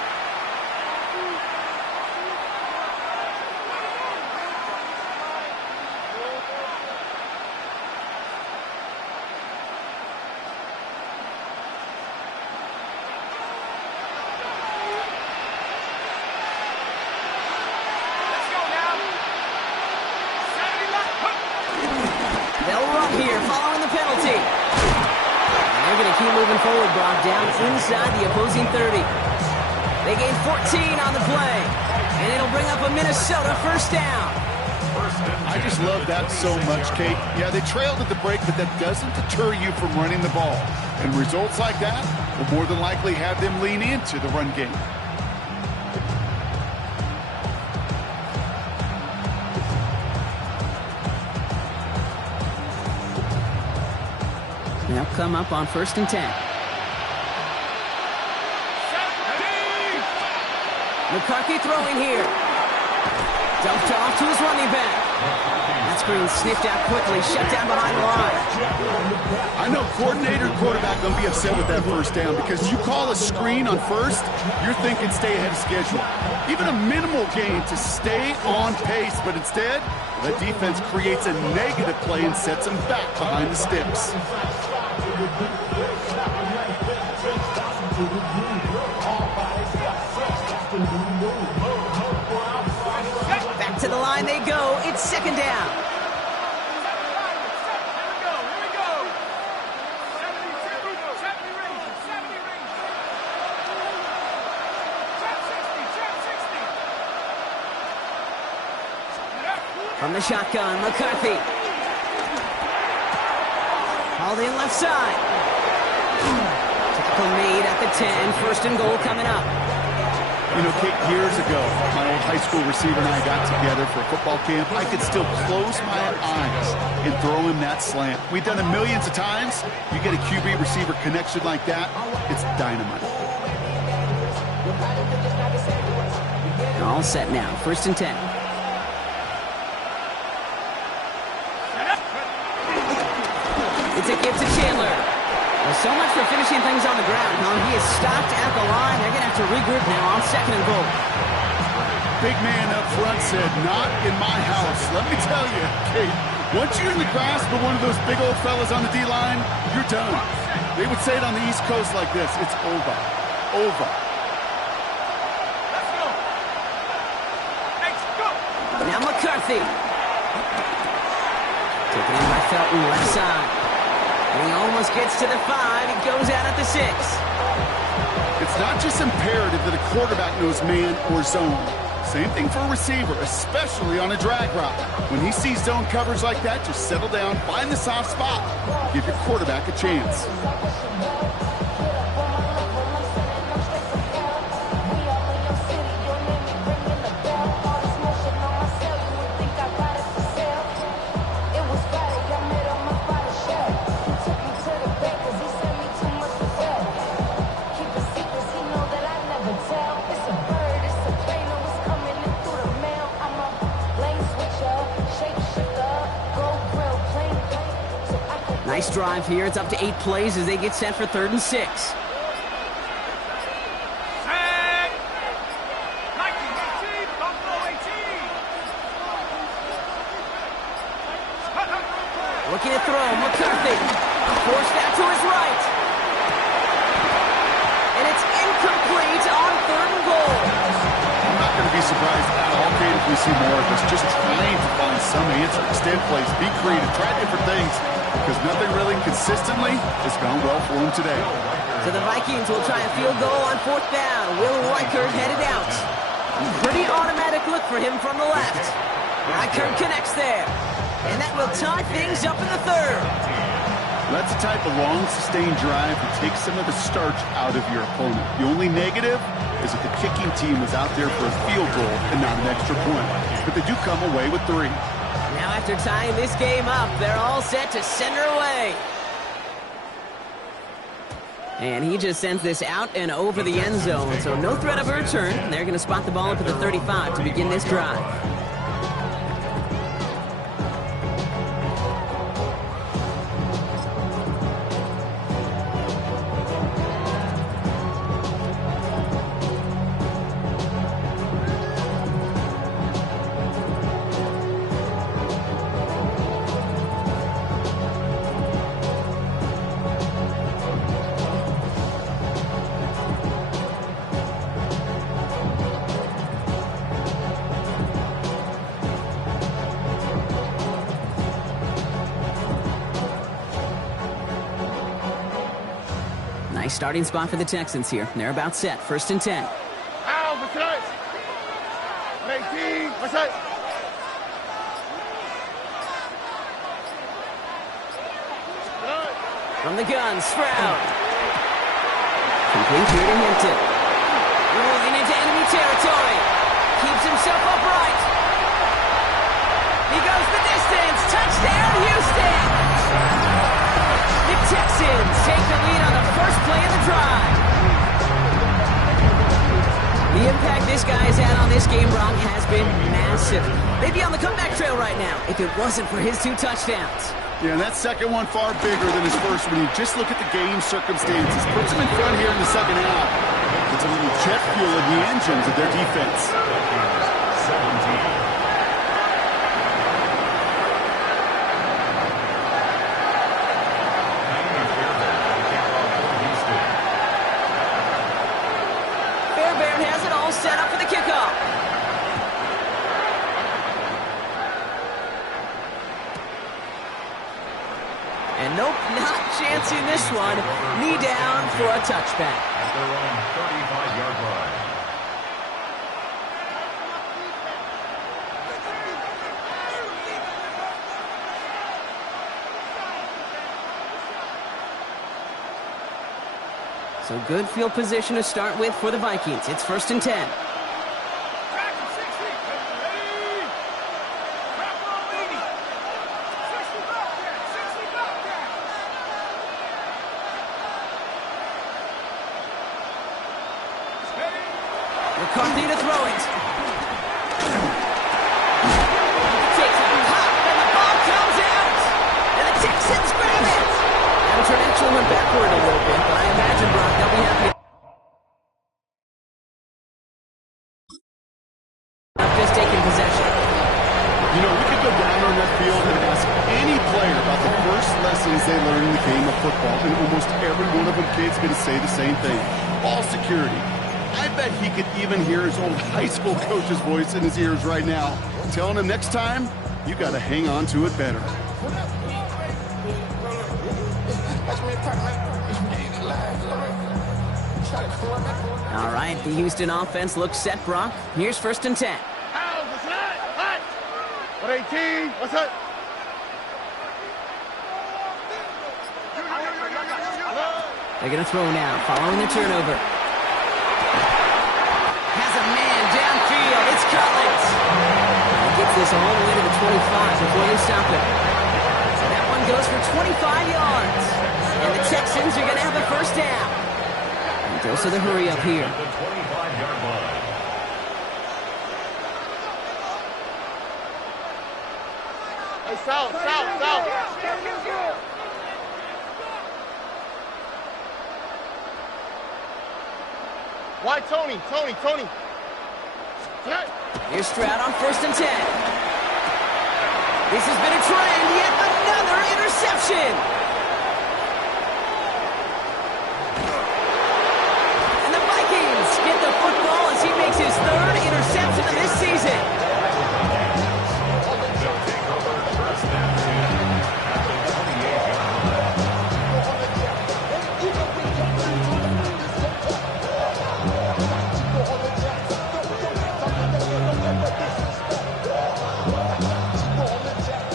Down inside the opposing 30. They gain 14 on the play, and it'll bring up a Minnesota 1st down. I just love that so much, Kate. Yeah, they trailed at the break, but that doesn't deter you from running the ball. And results like that will more than likely have them lean into the run game. They'll come up on 1st and 10. McCarthy throwing here. Dumped off to his running back. That screen sniffed out quickly, shut down behind the line. I know coordinator and quarterback going to be upset with that 1st down because you call a screen on 1st, you're thinking stay ahead of schedule. Even a minimal gain to stay on pace, but instead, the defense creates a negative play and sets them back behind the sticks. Back to the line they go. It's 2nd down. From the shotgun, McCarthy. Hauled in left side. Tackle made at the 10. 1st and goal coming up. You know, Kate, years ago, my old high school receiver and I got together for a football camp. I could still close my eyes and throw him that slant. We've done it millions of times. You get a QB receiver connection like that, it's dynamite. They're all set now. 1st and 10. It's a give to Chandler. Well, so much for finishing things on the ground, huh? He is stopped at the line. They're going to have to regroup now on 2nd and goal. Big man up front said, not in my house. Let me tell you, Kate, once you're in the grasp of one of those big old fellas on the D-line, you're done. They would say it on the East Coast like this. It's over. Over. Let's go. Let's go. Now McCarthy. Taken in by Felton, left side. And he almost gets to the 5. He goes out at the 6. It's not just imperative that a quarterback knows man or zone. Same thing for a receiver, especially on a drag route. When he sees zone coverage like that, just settle down, find the soft spot, give your quarterback a chance. Nice drive here. It's up to 8 plays as they get set for 3rd and 6. Set. 19-18, Buffalo 18. Looking to throw. McCarthy. Forced out to his right. And it's incomplete on 3rd and goal. I'm not going to be surprised at all, Kate, if we see more of this. Just trying to find some answer. Extend plays, be creative, try different things. Because nothing really consistently has gone well for him today. So the Vikings will try a field goal on 4th down. Will Reichert headed out. Pretty automatic look for him from the left. Reichert connects there. And that will tie things up in the 3rd. That's the type of long, sustained drive that takes some of the starch out of your opponent. The only negative is that the kicking team was out there for a field goal and not an extra point. But they do come away with 3. Now after tying this game up, they're all set to send her away. And he just sends this out and over the end zone, so no threat of a return. They're going to spot the ball up at the 35 to begin this drive. Nice starting spot for the Texans here. They're about set. 1st and 10. Ow, what's that? 18, what's that? From the gun, Stroud. Complete here to Hinton. Rolling into enemy territory. Keeps himself upright. He goes the distance. Touchdown, Houston! The Texans take the lead on the first play of the drive. The impact this guy has had on this game, Brock, has been massive. They'd be on the comeback trail right now if it wasn't for his 2 touchdowns. Yeah, and that second one far bigger than his first when you just look at the game circumstances. Puts him in front here in the second half. It's a little jet fuel in the engines of their defense. 17. Set up for the kickoff. And nope, not chancing this one. Knee down for a touchback. At their own 35-yard line. So good field position to start with for the Vikings. It's 1st and 10. McCarthy to throw it. Takes a hop, and the ball comes out. And the Texans grab it. Amateur actually went backward a little bit, but I imagine, Brock, they'll be happy. Just taking possession. You know, we could go down on that field and ask any player about the first lessons they learned in the game of football, and almost every one of them kids going to say the same thing. Ball security. I bet he could even hear his old high school coach's voice in his ears right now, telling him next time, you got to hang on to it better. All right, the Houston offense looks set, Brock. Here's 1st and 10. Ow, what's that? What? 18, what's that? They're going to throw now, following the turnover. Has a man downfield. It's Collins. He gets this all the way to the 25 before they stop it. So that one goes for 25 yards. And the Texans are going to have a 1st down. And goes to the hurry up here. The 25-yard line. Hey, south. Why Tony? Tony. Here's Stroud on 1st and 10. This has been a trend, yet another interception. And the Vikings get the football as he makes his 3rd interception of this season. They'll take over 1st and 10 at the 28-yard line.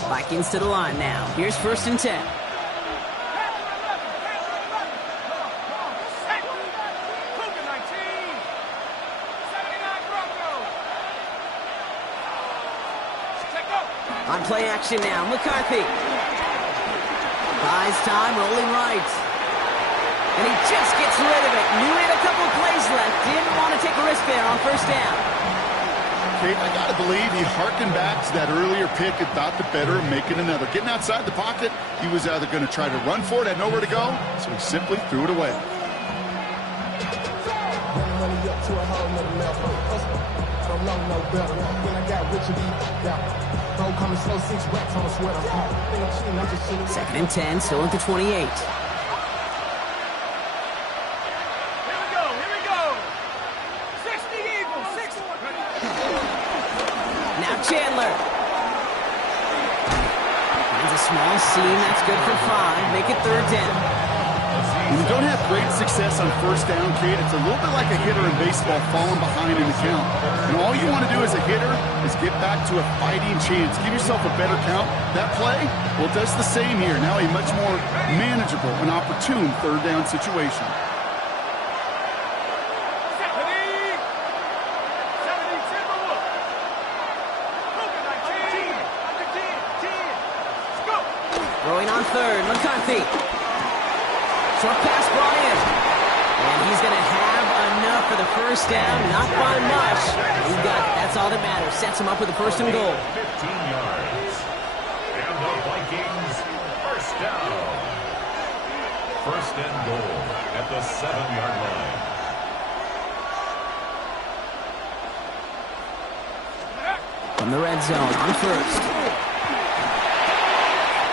Vikings to the line now. Here's 1st and 10. On play action now, McCarthy. Buys time, rolling right. And he just gets rid of it. Knew he had a couple of plays left. Didn't want to take a risk there on 1st down. Kate, I got to believe he harkened back to that earlier pick and thought the better of making another. Getting outside the pocket, he was either going to try to run for it, had nowhere to go, so he simply threw it away. Second and 10, still at the 28. Chandler. Finds a small seam. That's good for 5. Make it 3rd down. When you don't have great success on 1st down, Kate, it's a little bit like a hitter in baseball falling behind in the count. And all you want to do as a hitter is get back to a fighting chance. Give yourself a better count. That play, well, it does the same here. Now a much more manageable and opportune 3rd down situation. Throwing on 3rd, McCarthy. Short pass, Bryant. And he's going to have enough for the 1st down. Not by much. He got it. That's all that matters. Sets him up with a 1st and goal. 15 yards. And the Vikings, 1st down. 1st and goal at the 7-yard line. From the red zone on 1st.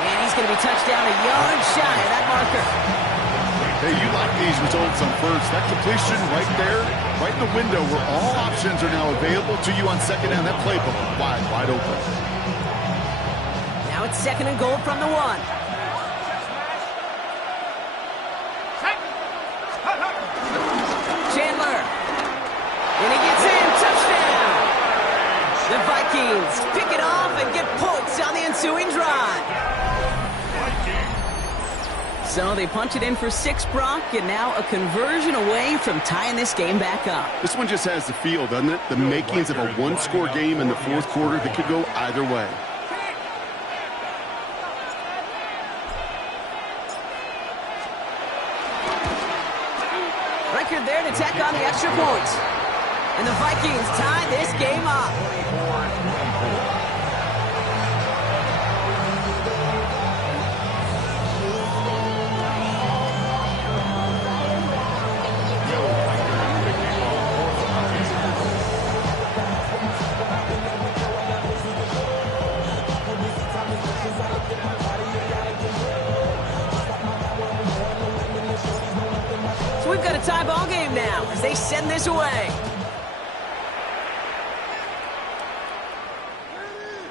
And he's going to be touched down a yard shy of that marker. Hey, you like these results on 1st. That completion right there, right in the window where all options are now available to you on 2nd down. That playbook wide open. Now it's 2nd and goal from the 1. Chandler. And he gets in. Touchdown. The Vikings pick it off and get points on the ensuing drive. So they punch it in for 6, Brock, and now a conversion away from tying this game back up. This one just has the feel, doesn't it? The makings of a one-score game in the 4th quarter that could go either way. Record there to tack on the extra points. And the Vikings tie this game up. So we've got a tie ball game now as they send this away.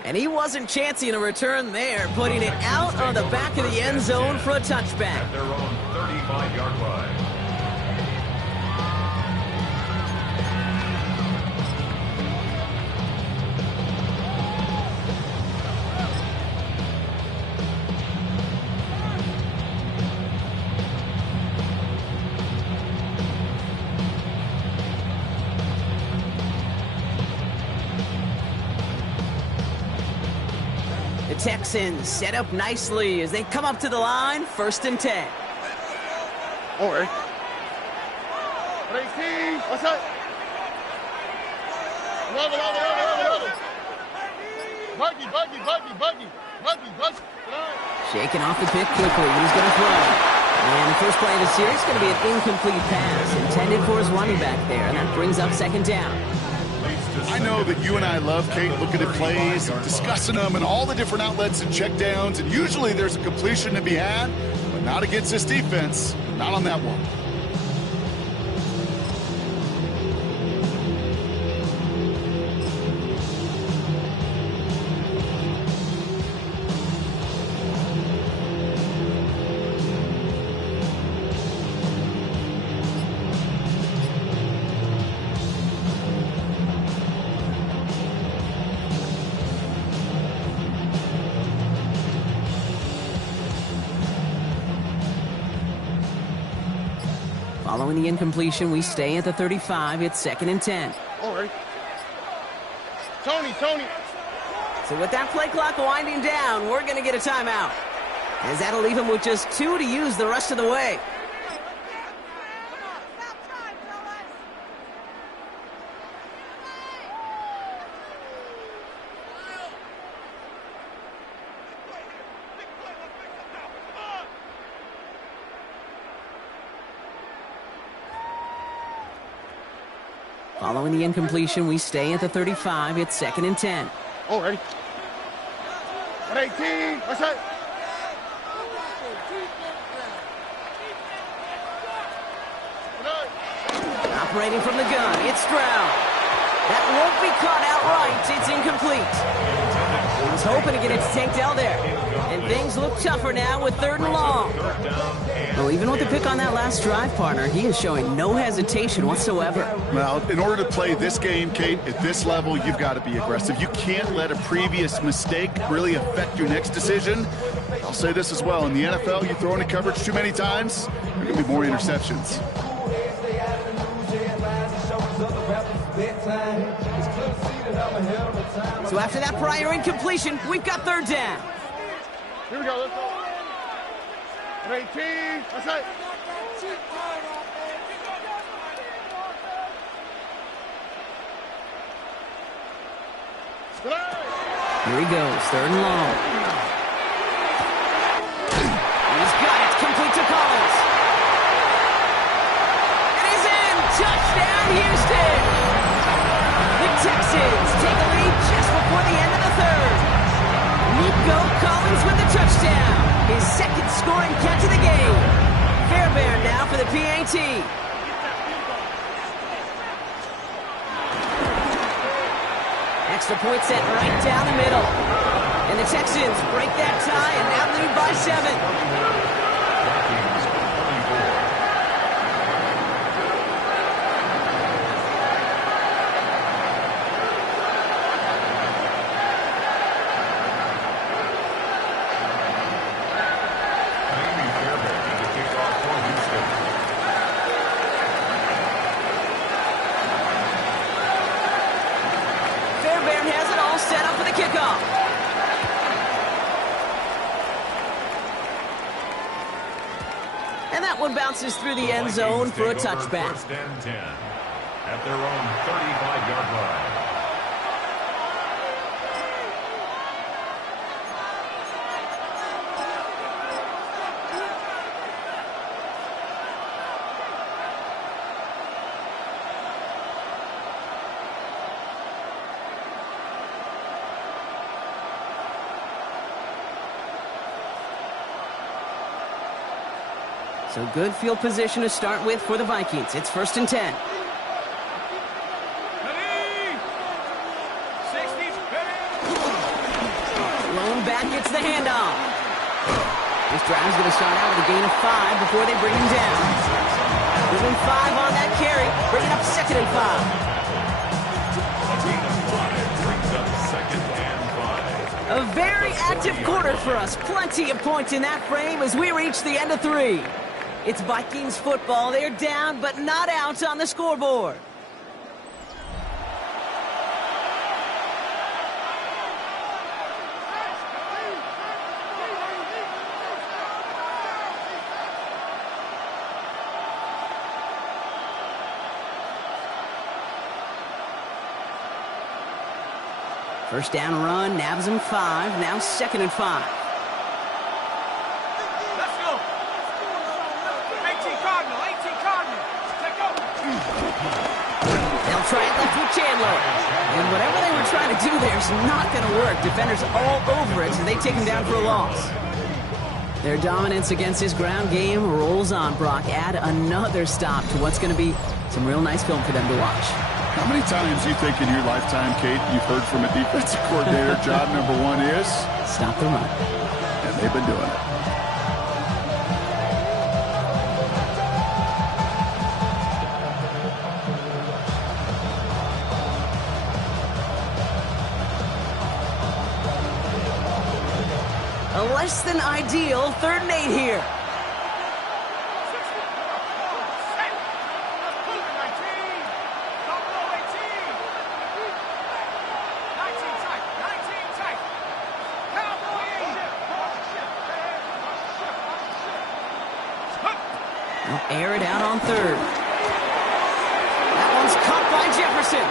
And he wasn't chancing a return there, putting it out on the back of the end zone for a touchback. At their own 35-yard line. The Texans set up nicely as they come up to the line, 1st and 10. Or. What's up? Level. Buggy. Shaking off the pick quickly. He's going to throw. And the first play of the series is going to be an incomplete pass intended for his running back there, and that brings up second down. I know that you and I love, Kate, looking at plays, and discussing them, and all the different outlets and checkdowns, and usually there's a completion to be had, but not against this defense, not on that one. Following the incompletion, we stay at the 35. It's 2nd and 10. All right. Tony. So with that play clock winding down, we're going to get a timeout, as that'll leave him with just 2 to use the rest of the way. Following the incompletion, we stay at the 35. It's 2nd and 10. All right. At 18. What's that? Operating from the gun, it's Stroud. That won't be caught outright. It's incomplete. He was hoping to get it to Tank Dell there. And things look tougher now with 3rd and long. Well, even with the pick on that last drive, partner, he is showing no hesitation whatsoever. Well, in order to play this game, Kate, at this level, you've got to be aggressive. You can't let a previous mistake really affect your next decision. I'll say this as well. In the NFL, you throw into coverage too many times, there are going to be more interceptions. So after that prior incompletion, we've got 3rd down. Here we go. Let's go. At 18. What's that? Here he goes, 3rd and long. He's got it, complete to Collins. And he's in! Touchdown, Houston! The Texans take a lead just before the end of the 3rd. Nico Collins with the touchdown. His 2nd scoring catch of the game. Fairbairn now for the PAT. Extra point set right down the middle. And the Texans break that tie and now lead by 7. Bounces through the end zone for a touchback. 1st and 10 at their own 35-yard line. So good field position to start with for the Vikings. It's 1st and 10. Ready? 60, ready? Lone back gets the handoff. This drive is going to start out with a gain of 5 before they bring him down. Giving 5 on that carry, bringing up 2nd and 5. A gain of 5 brings up 2nd and 5. A very active quarter for us. Plenty of points in that frame as we reach the end of 3. It's Vikings football. They're down, but not out on the scoreboard. First down run, nabs him 5, now 2nd and 5. Let's go. Chandler. And whatever they were trying to do there is not going to work. Defenders all over it, so they take him down for a loss. Their dominance against his ground game rolls on, Brock. Add another stop to what's going to be some real nice film for them to watch. How many times do you think in your lifetime, Kate, you've heard from a defensive coordinator, job number one is? Stop the run. And they've been doing it. A less than ideal 3rd and 8 here. They'll air it out on 3rd. That one's caught by Jefferson.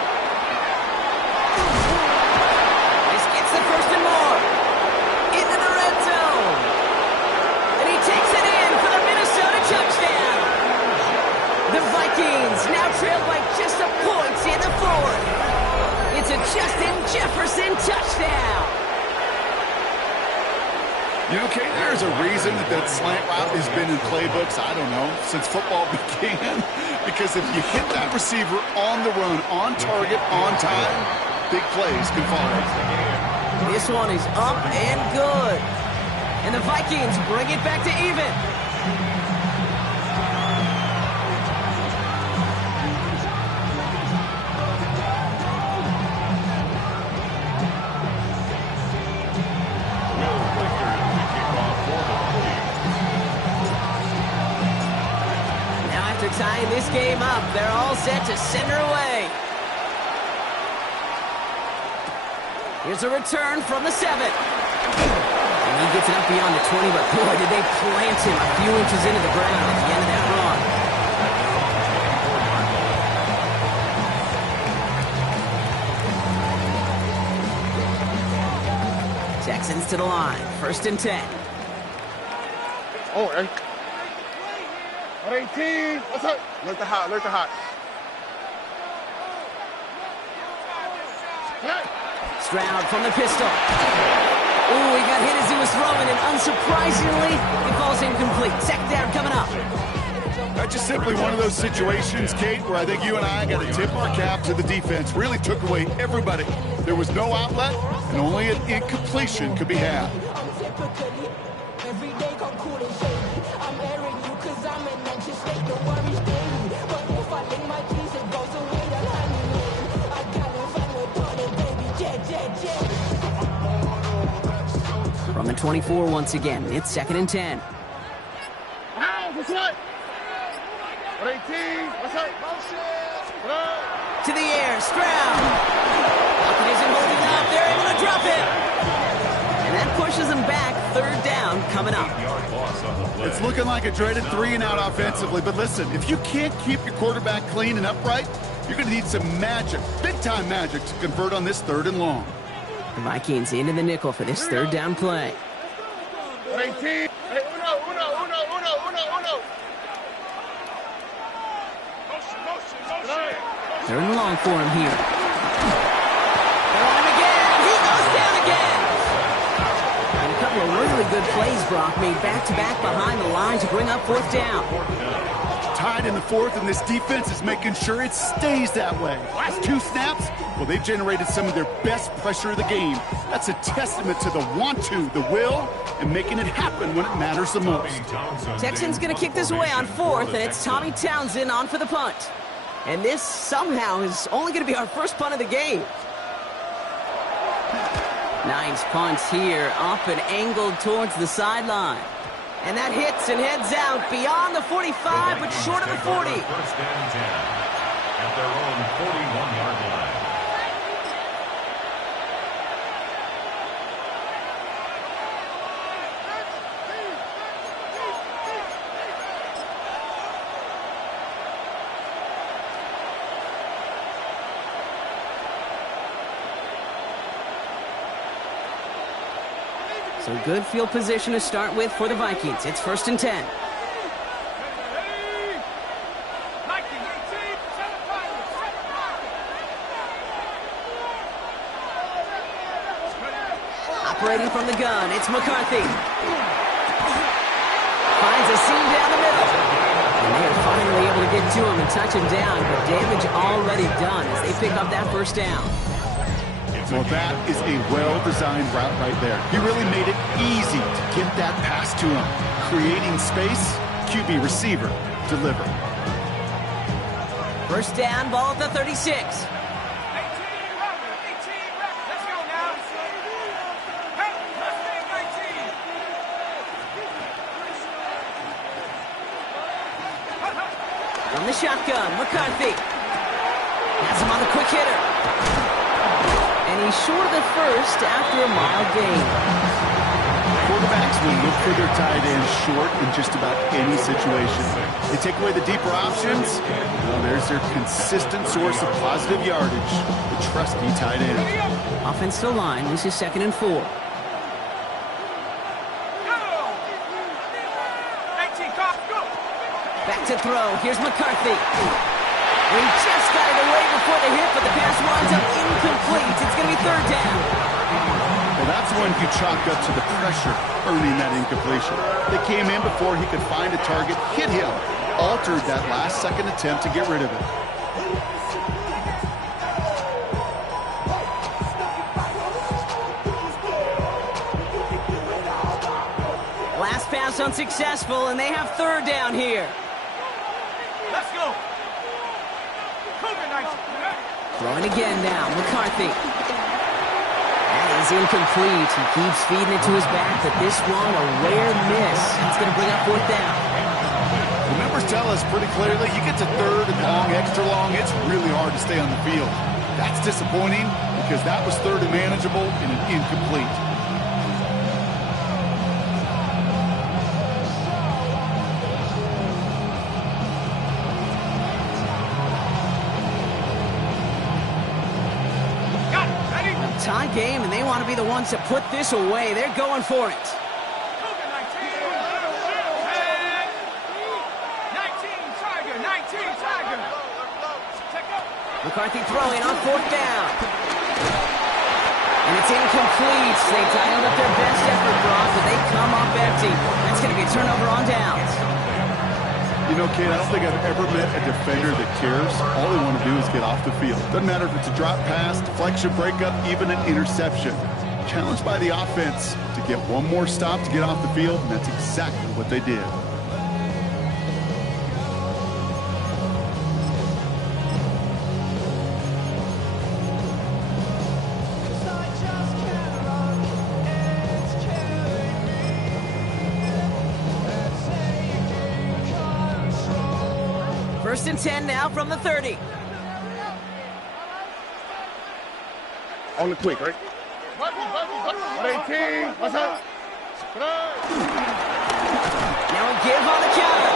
This gets the 1st and more. Into the red zone. And he takes it in for the Minnesota touchdown. The Vikings now trail by just a point in the 4th. It's a Justin Jefferson touchdown. You know, Kate, there's a reason that slant route has been in playbooks, I don't know, since football began. Because if you hit that receiver on the run, on target, on time, big plays can follow. This one is up and good. And the Vikings bring it back to even. Now after tying this game up, they're all set to send her away. Here's a return from the 7. And he gets it up beyond the 20, but boy, did they plant him a few inches into the ground at the end of that run. Texans to the line, 1st and 10. Oh, hey. 18. What's up? Alert the hot, alert the hot. Stroud from the pistol. Ooh, he got hit as he was throwing, and unsurprisingly, it falls incomplete. 2nd down coming up. That's just simply one of those situations, Kate, where I think you and I got to tip our cap to the defense. Really took away everybody. There was no outlet, and only an incompletion could be had. From the 24 once again, it's 2nd and 10. What's up? 18. What's up? To the air, Stroud. Pocket isn't holding up. They're able to drop it. And that pushes them back. 3rd down coming up. It's looking like a dreaded 3-and-out offensively, but listen, if you can't keep your quarterback clean and upright, you're going to need some magic, big-time magic, to convert on this 3rd and long. The Vikings into the nickel for this 3rd down play. 18. Hey, uno. 3rd and long for him here. They're on him again. He goes down again. And a couple of really good plays, Brock, made back-to-back behind the line to bring up 4th down. Tied in the 4th, and this defense is making sure it stays that way. Last 2 snaps, well, they've generated some of their best pressure of the game. That's a testament to the want-to, the will, and making it happen when it matters the most. Texans going to kick this away on 4th, and it's Tommy Townsend on for the punt. And this somehow is only going to be our first punt of the game. Nice punt here, up and angled towards the sideline. And that hits and heads out beyond the 45, but short of the 40. 1st and 10 at their own 41-yard line. So good field position to start with for the Vikings. It's 1st and 10. Operating from the gun, it's McCarthy. Finds a seam down the middle. And they are finally able to get to him and touch him down, but damage already done as they pick up that first down. Well, that is a well-designed route right there. He really made it easy to get that pass to him. Creating space, QB receiver, deliver. First down, ball at the 36. 18 Let's go now. Hey, let's make 19. From the shotgun, McCarthy. Has him on the quick hitter. And he's short of the first after a mild gain. Quarterbacks will look for their tight end short in just about any situation. They take away the deeper options. Well, there's their consistent source of positive yardage, the trusty tight end. Offensive line, this is 2nd and 4. Go! 18, go! Back to throw. Here's McCarthy. He just got it away before the hit, but the pass winds up incomplete. It's going to be 3rd down. Well, that's when you chalk up to the pressure earning that incompletion. They came in before he could find a target, hit him, altered that last-second attempt to get rid of it. Last pass unsuccessful, and they have 3rd down here. Let's go! Throwing again now, McCarthy. That is incomplete. He keeps feeding it to his back, but this one, a rare miss. It's going to bring up 4th down. The numbers tell us pretty clearly, you get to 3rd and long, extra long, it's really hard to stay on the field. That's disappointing because that was 3rd and manageable and an incomplete. Tie game, and they want to be the ones to put this away. They're going for it. 19 Tiger. McCarthy throwing on 4th down. And it's incomplete. They dialed up their best effort, Brock, but they come up empty. That's going to be a turnover on downs. You know, Kate, I don't think I've ever met a defender that cares. All they want to do is get off the field. Doesn't matter if it's a drop pass, deflection, breakup, even an interception. Challenged by the offense to get one more stop to get off the field, and that's exactly what they did. First and 10 now from the 30. On the quick, right? 18. What's up? Now a give on the counter.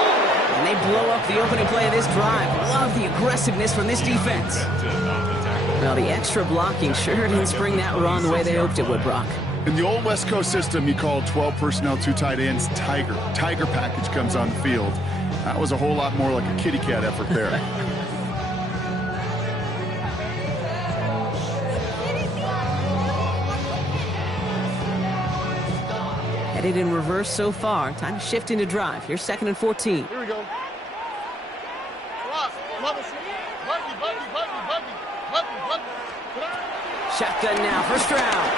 And they blow up the opening play of this drive. Love the aggressiveness from this defense. Well, the extra blocking sure didn't spring that run the way they hoped it would, Brock. In the old West Coast system, you called 12 personnel, 2 tight ends, Tiger. Tiger package comes on the field. That was a whole lot more like a kitty cat effort there. Headed in reverse so far. Time to shift into drive. Here's 2nd and 14. Here we go. Shotgun now, first round.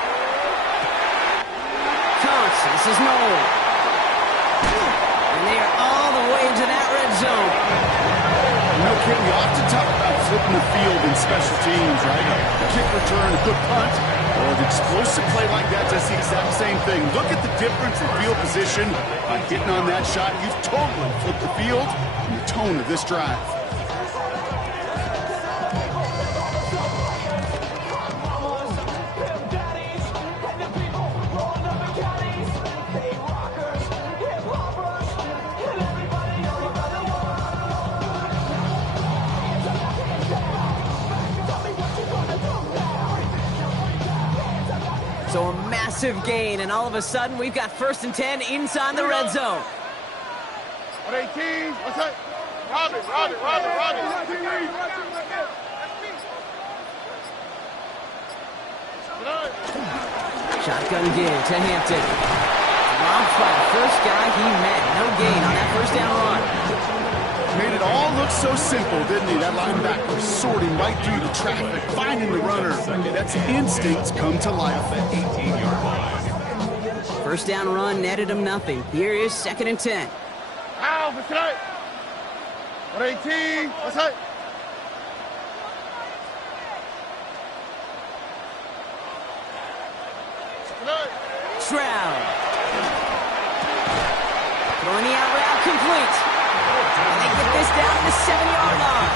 Counts, this is Noel. And they are all the way into that red zone. You know, Kid, we often talk about flipping the field in special teams, right? A kick return, a good punt, or an explosive play like that does the exact same thing. Look at the difference in field position. By hitting on that shot, you've totally flipped the field and the tone of this drive. So a massive gain, and all of a sudden, we've got 1st and 10 inside the red zone. 18. What's up? Rob it. Shotgun give to Hampton. Dropped by the first guy he met. No gain on that first down run. Made it all look so simple, didn't he? That linebacker sorting right through the traffic, finding the runner. That's instincts come to life. 18-yard line. First down run netted him nothing. Here is 2nd and 10. Ow, what's that? 118, what's that? Stroud. Throwing the out route complete. And they get this down to the 7-yard line.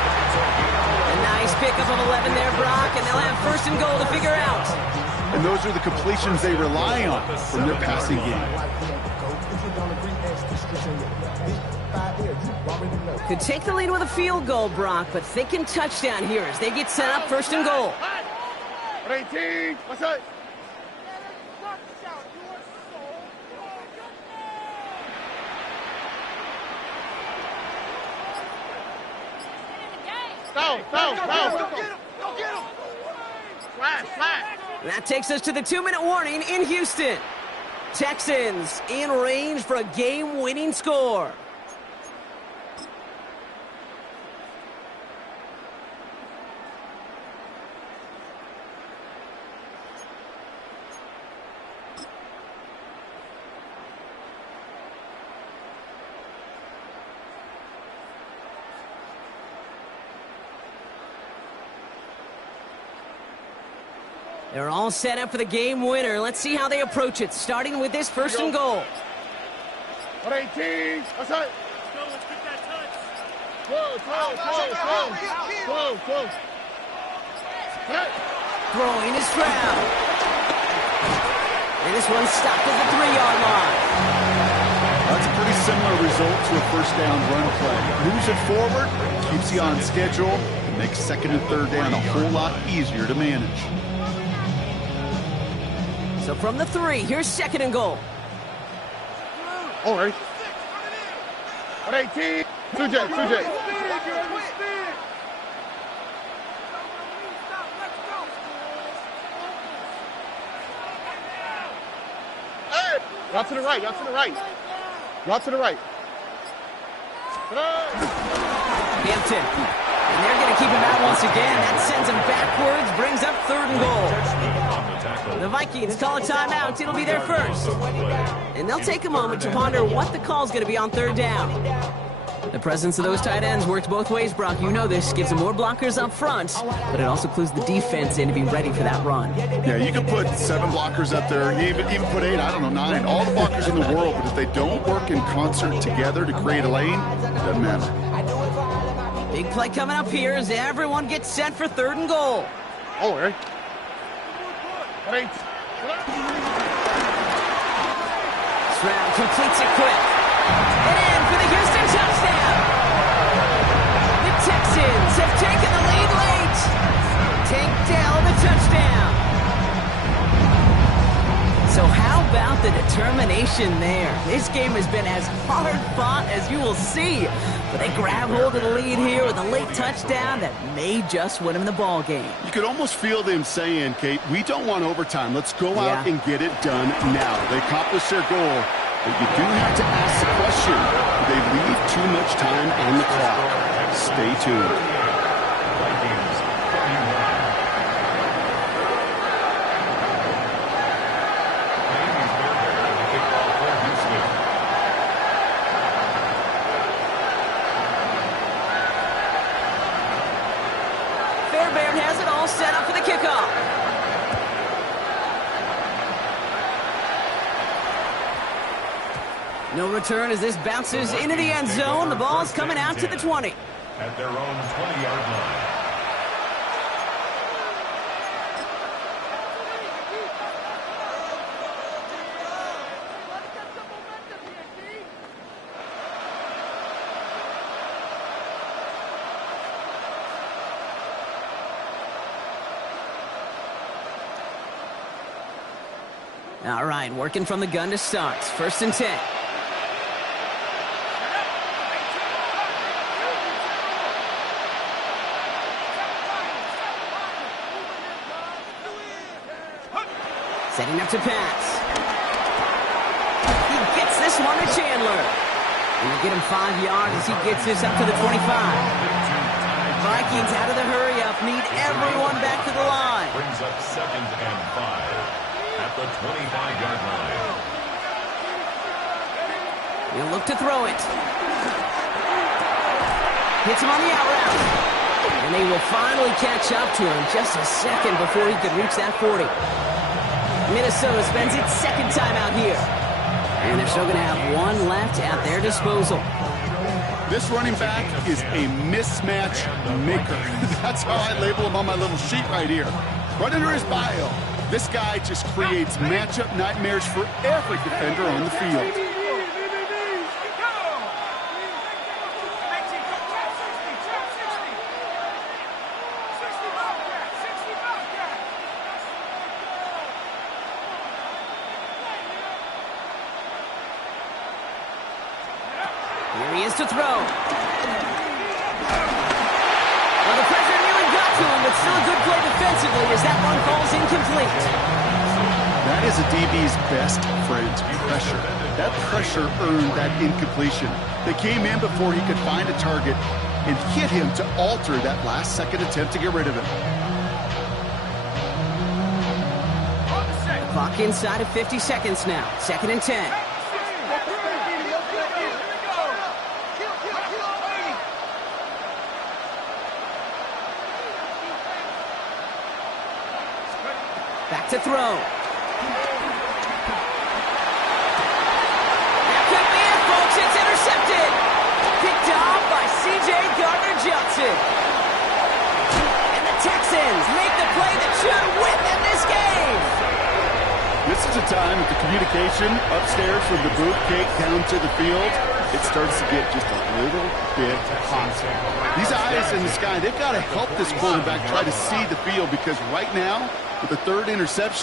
A nice pickup of 11 there, Brock, and they'll have 1st and goal to figure out. And those are the completions they rely on from their passing game. Could take the lead with a field goal, Brock, but thinking touchdown here as they get set up 1st and goal. 118, what's that? Go, go, go. Go get him. Flash, flash. That takes us to the 2-minute warning in Houston. Texans in range for a game-winning score. They're all set up for the game winner. Let's see how they approach it, starting with this 1st and goal. 118, what's that? Let's get that touch. Close. Throwing is Stroud. And this one's stopped at the 3-yard line. That's a pretty similar result to a first down run play. Moves it forward, keeps you on schedule, and makes 2nd and 3rd down a whole lot easier to manage. So from the 3, here's 2nd and goal. All right. 118, 2J. Y'all to the right. Hampton. And they're going to keep him out once again. That sends him backwards, brings up 3rd and goal. The Vikings call a timeout. It'll be their first. And they'll take a moment to ponder what the call's going to be on 3rd down. The presence of those tight ends works both ways, Brock. You know this. Gives them more blockers up front, but it also clues the defense in to be ready for that run. Yeah, you can put 7 blockers up there, even put 8, I don't know, 9. All the blockers in the world, but if they don't work in concert together to create a lane, it doesn't matter. Big play coming up here as everyone gets set for 3rd and goal. All right. 118. Stroud completes it quick. And in for the Houston touchdown. The Texans have taken the lead late. Tank Dell the touchdown. So how about the determination there? This game has been as hard fought as you will see. But they grab hold of the lead here with a late touchdown that may just win them the ball game. You could almost feel them saying, Kate, we don't want overtime. Let's go out and get it done now. They accomplished their goal, but you do have to ask the question, do they leave too much time on the clock? Stay tuned. Vikings 31. Fairbairn has it all set up for the kickoff. No return as this bounces into the end zone. The ball's coming out to the 20. At their own 20-yard line. All right, working from the gun to start. 1st and 10. Setting up to pass. He gets this one to Chandler. And they get him 5 yards as he gets this up to the 25. Vikings out of the hurry-up need everyone back to the line. Brings up 2nd and 5 at the 25-yard line. He'll look to throw it. Hits him on the out route. And they will finally catch up to him just a second before he could reach that 40. Minnesota spends its second time out here. And they're still going to have one left at their disposal. This running back is a mismatch maker. That's how I label him on my little sheet right here. Right under his bio, this guy just creates matchup nightmares for every defender on the field. Here he is to throw. Well, the pressure nearly got to him, but still a good play defensively as that one falls incomplete. That is a DB's best friend, pressure. That pressure earned that incompletion. They came in before he could find a target and hit him to alter that last-second attempt to get rid of it. Clock inside of 50 seconds now. 2nd and 10. Back to throw. That could be it, folks. It's intercepted. Picked off by C.J. Gardner-Johnson. And the Texans make the play that should win them this game. This is a time that the communication upstairs from the booth cake down to the field, it starts to get just a little bit hot. These eyes in the sky, they've got to help this quarterback try to see the field because right now, with the 3rd interception,